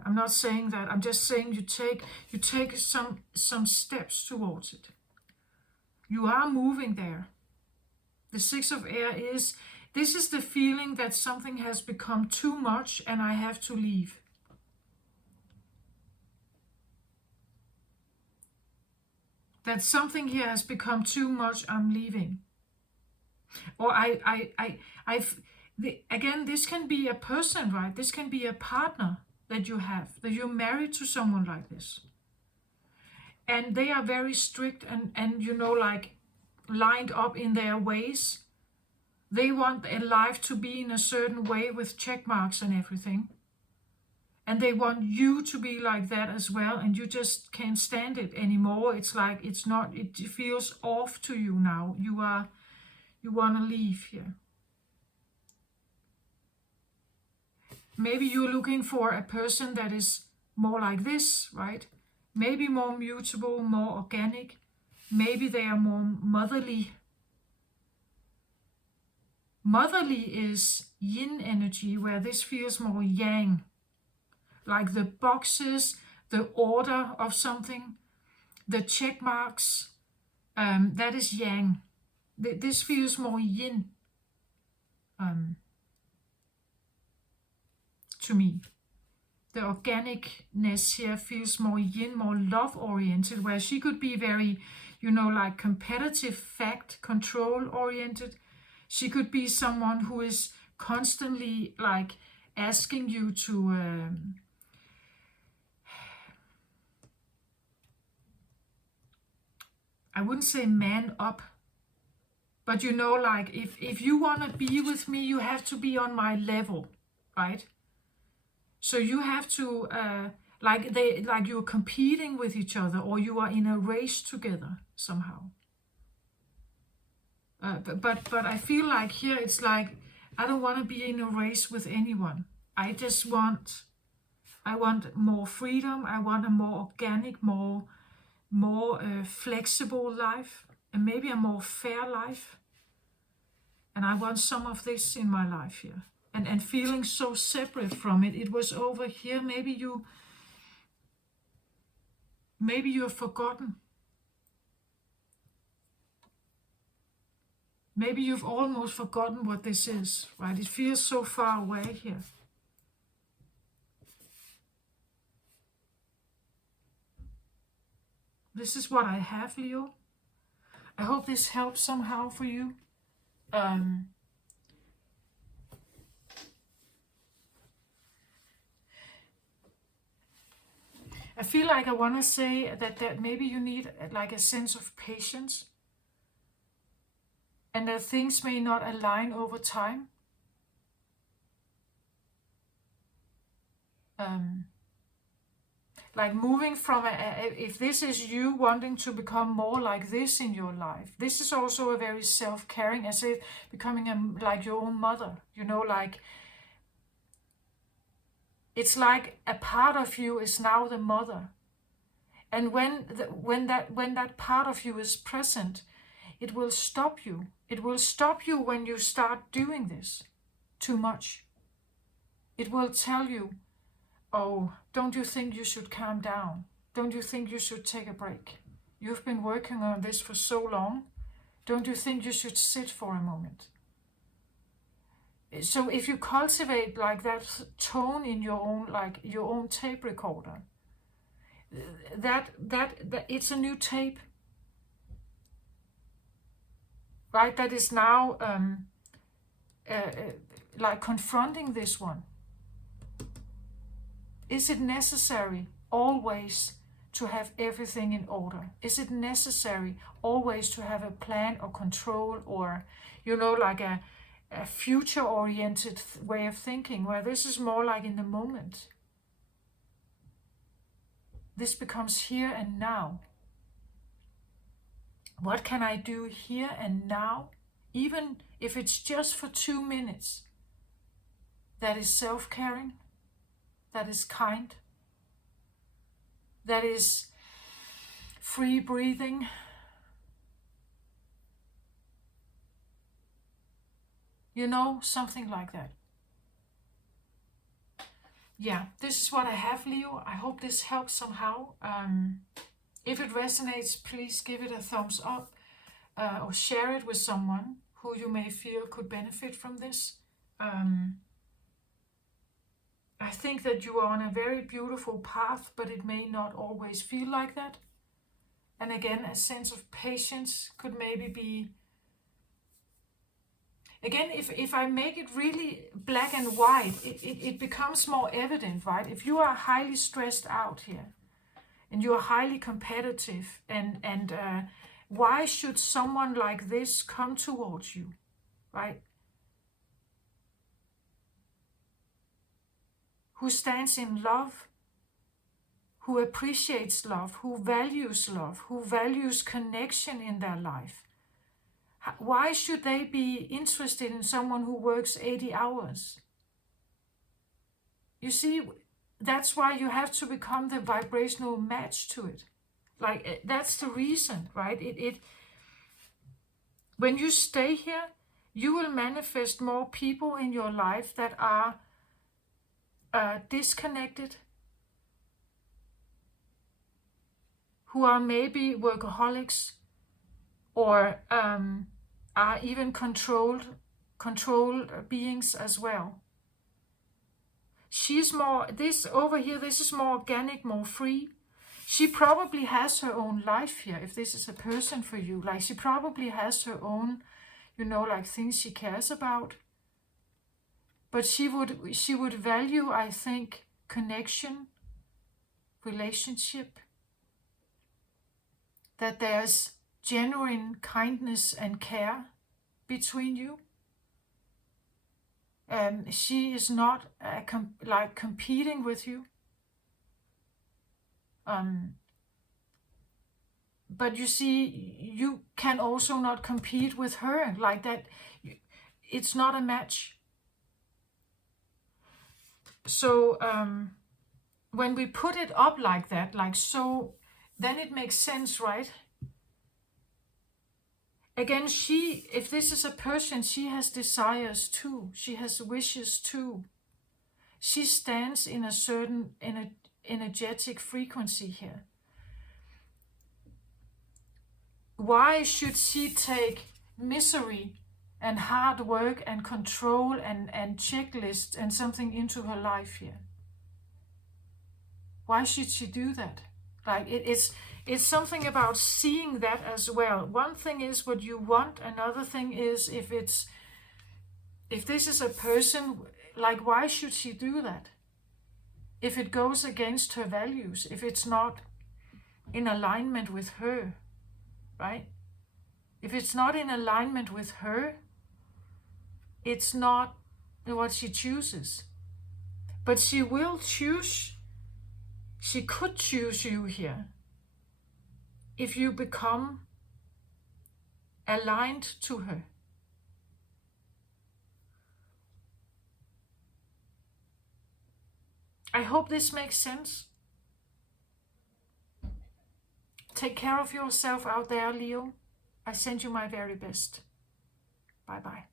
I'm not saying that. I'm just saying you take some steps towards it. You are moving there. The Six of Air this is the feeling that something has become too much and I have to leave. That something here has become too much, I'm leaving. Or again, this can be a person, right? This can be a partner that you have, that you're married to someone like this. And they are very strict and you know, like lined up in their ways. They want a life to be in a certain way with check marks and everything. And they want you to be like that as well, and you just can't stand it anymore. It's like it feels off to you now. You want to leave here. Maybe you're looking for a person that is more like this, right? Maybe more mutable, more organic. Maybe they are more motherly. Motherly is yin energy, where this feels more yang. Like the boxes, the order of something, the check marks, that is yang. This feels more yin to me. The organicness here feels more yin, more love-oriented, where she could be very, you know, like competitive, fact, control-oriented. She could be someone who is constantly like asking you to I wouldn't say man up, but you know, like if you want to be with me, you have to be on my level, right? So you have to like you're competing with each other, or you are in a race together somehow. But I feel like here it's like I don't want to be in a race with anyone. I want more freedom. I want a more organic, more flexible life, and maybe a more fair life. And I want some of this in my life here. And feeling so separate from it. It was over here. Maybe you're forgotten. Maybe you've almost forgotten what this is, right? It feels so far away here. This is what I have, Leo. I hope this helps somehow for you. I feel like I want to say that maybe you need like a sense of patience, and that things may not align over time. Like moving from if this is you wanting to become more like this in your life, this is also a very self-caring, as if becoming like your own mother, you know, like it's like a part of you is now the mother. And when that part of you is present, it will stop you. It will stop you when you start doing this too much. It will tell you, oh, don't you think you should calm down? Don't you think you should take a break? You've been working on this for so long. Don't you think you should sit for a moment? So if you cultivate like that tone in your own, like your own tape recorder, that it's a new tape, right? That is now like confronting this one. Is it necessary always to have everything in order? Is it necessary always to have a plan or control, or, you know, like a future-oriented way of thinking, where this is more like in the moment? This becomes here and now. What can I do here and now, even if it's just for 2 minutes, that is self-caring, that is kind, that is free breathing, you know, something like that. Yeah, this is what I have, Leo. I hope this helps somehow. If it resonates, please give it a thumbs up or share it with someone who you may feel could benefit from this. I think that you are on a very beautiful path, but it may not always feel like that. And again, a sense of patience could maybe be... Again, if I make it really black and white, it becomes more evident, right? If you are highly stressed out here, and you are highly competitive, and why should someone like this come towards you, right? Who stands in love, who appreciates love, who values connection in their life. Why should they be interested in someone who works 80 hours? You see, that's why you have to become the vibrational match to it. Like, that's the reason, right? When you stay here, you will manifest more people in your life that are disconnected, who are maybe workaholics, or are even control beings as well. She's more, this over here, this is more organic, more free. She probably has her own life here, if this is a person for you. Like, she probably has her own, you know, like things she cares about. But she would value, I think, connection, relationship, that there's genuine kindness and care between you. She is not like competing with you. But you see, you can also not compete with her like that. It's not a match. So when we put it up like that, like so, then it makes sense, right? Again, if this is a person, she has desires too. She has wishes too. She stands in a certain energetic frequency here. Why should she take misery and hard work and control and checklists and something into her life here? Why should she do that? Like, it's something about seeing that as well. One thing is what you want. Another thing is if this is a person, like, why should she do that? If it goes against her values, if it's not in alignment with her, right? If it's not in alignment with her, it's not what she chooses. But she will choose, she could choose you here if you become aligned to her. I hope this makes sense. Take care of yourself out there, Leo. I send you my very best. Bye-bye.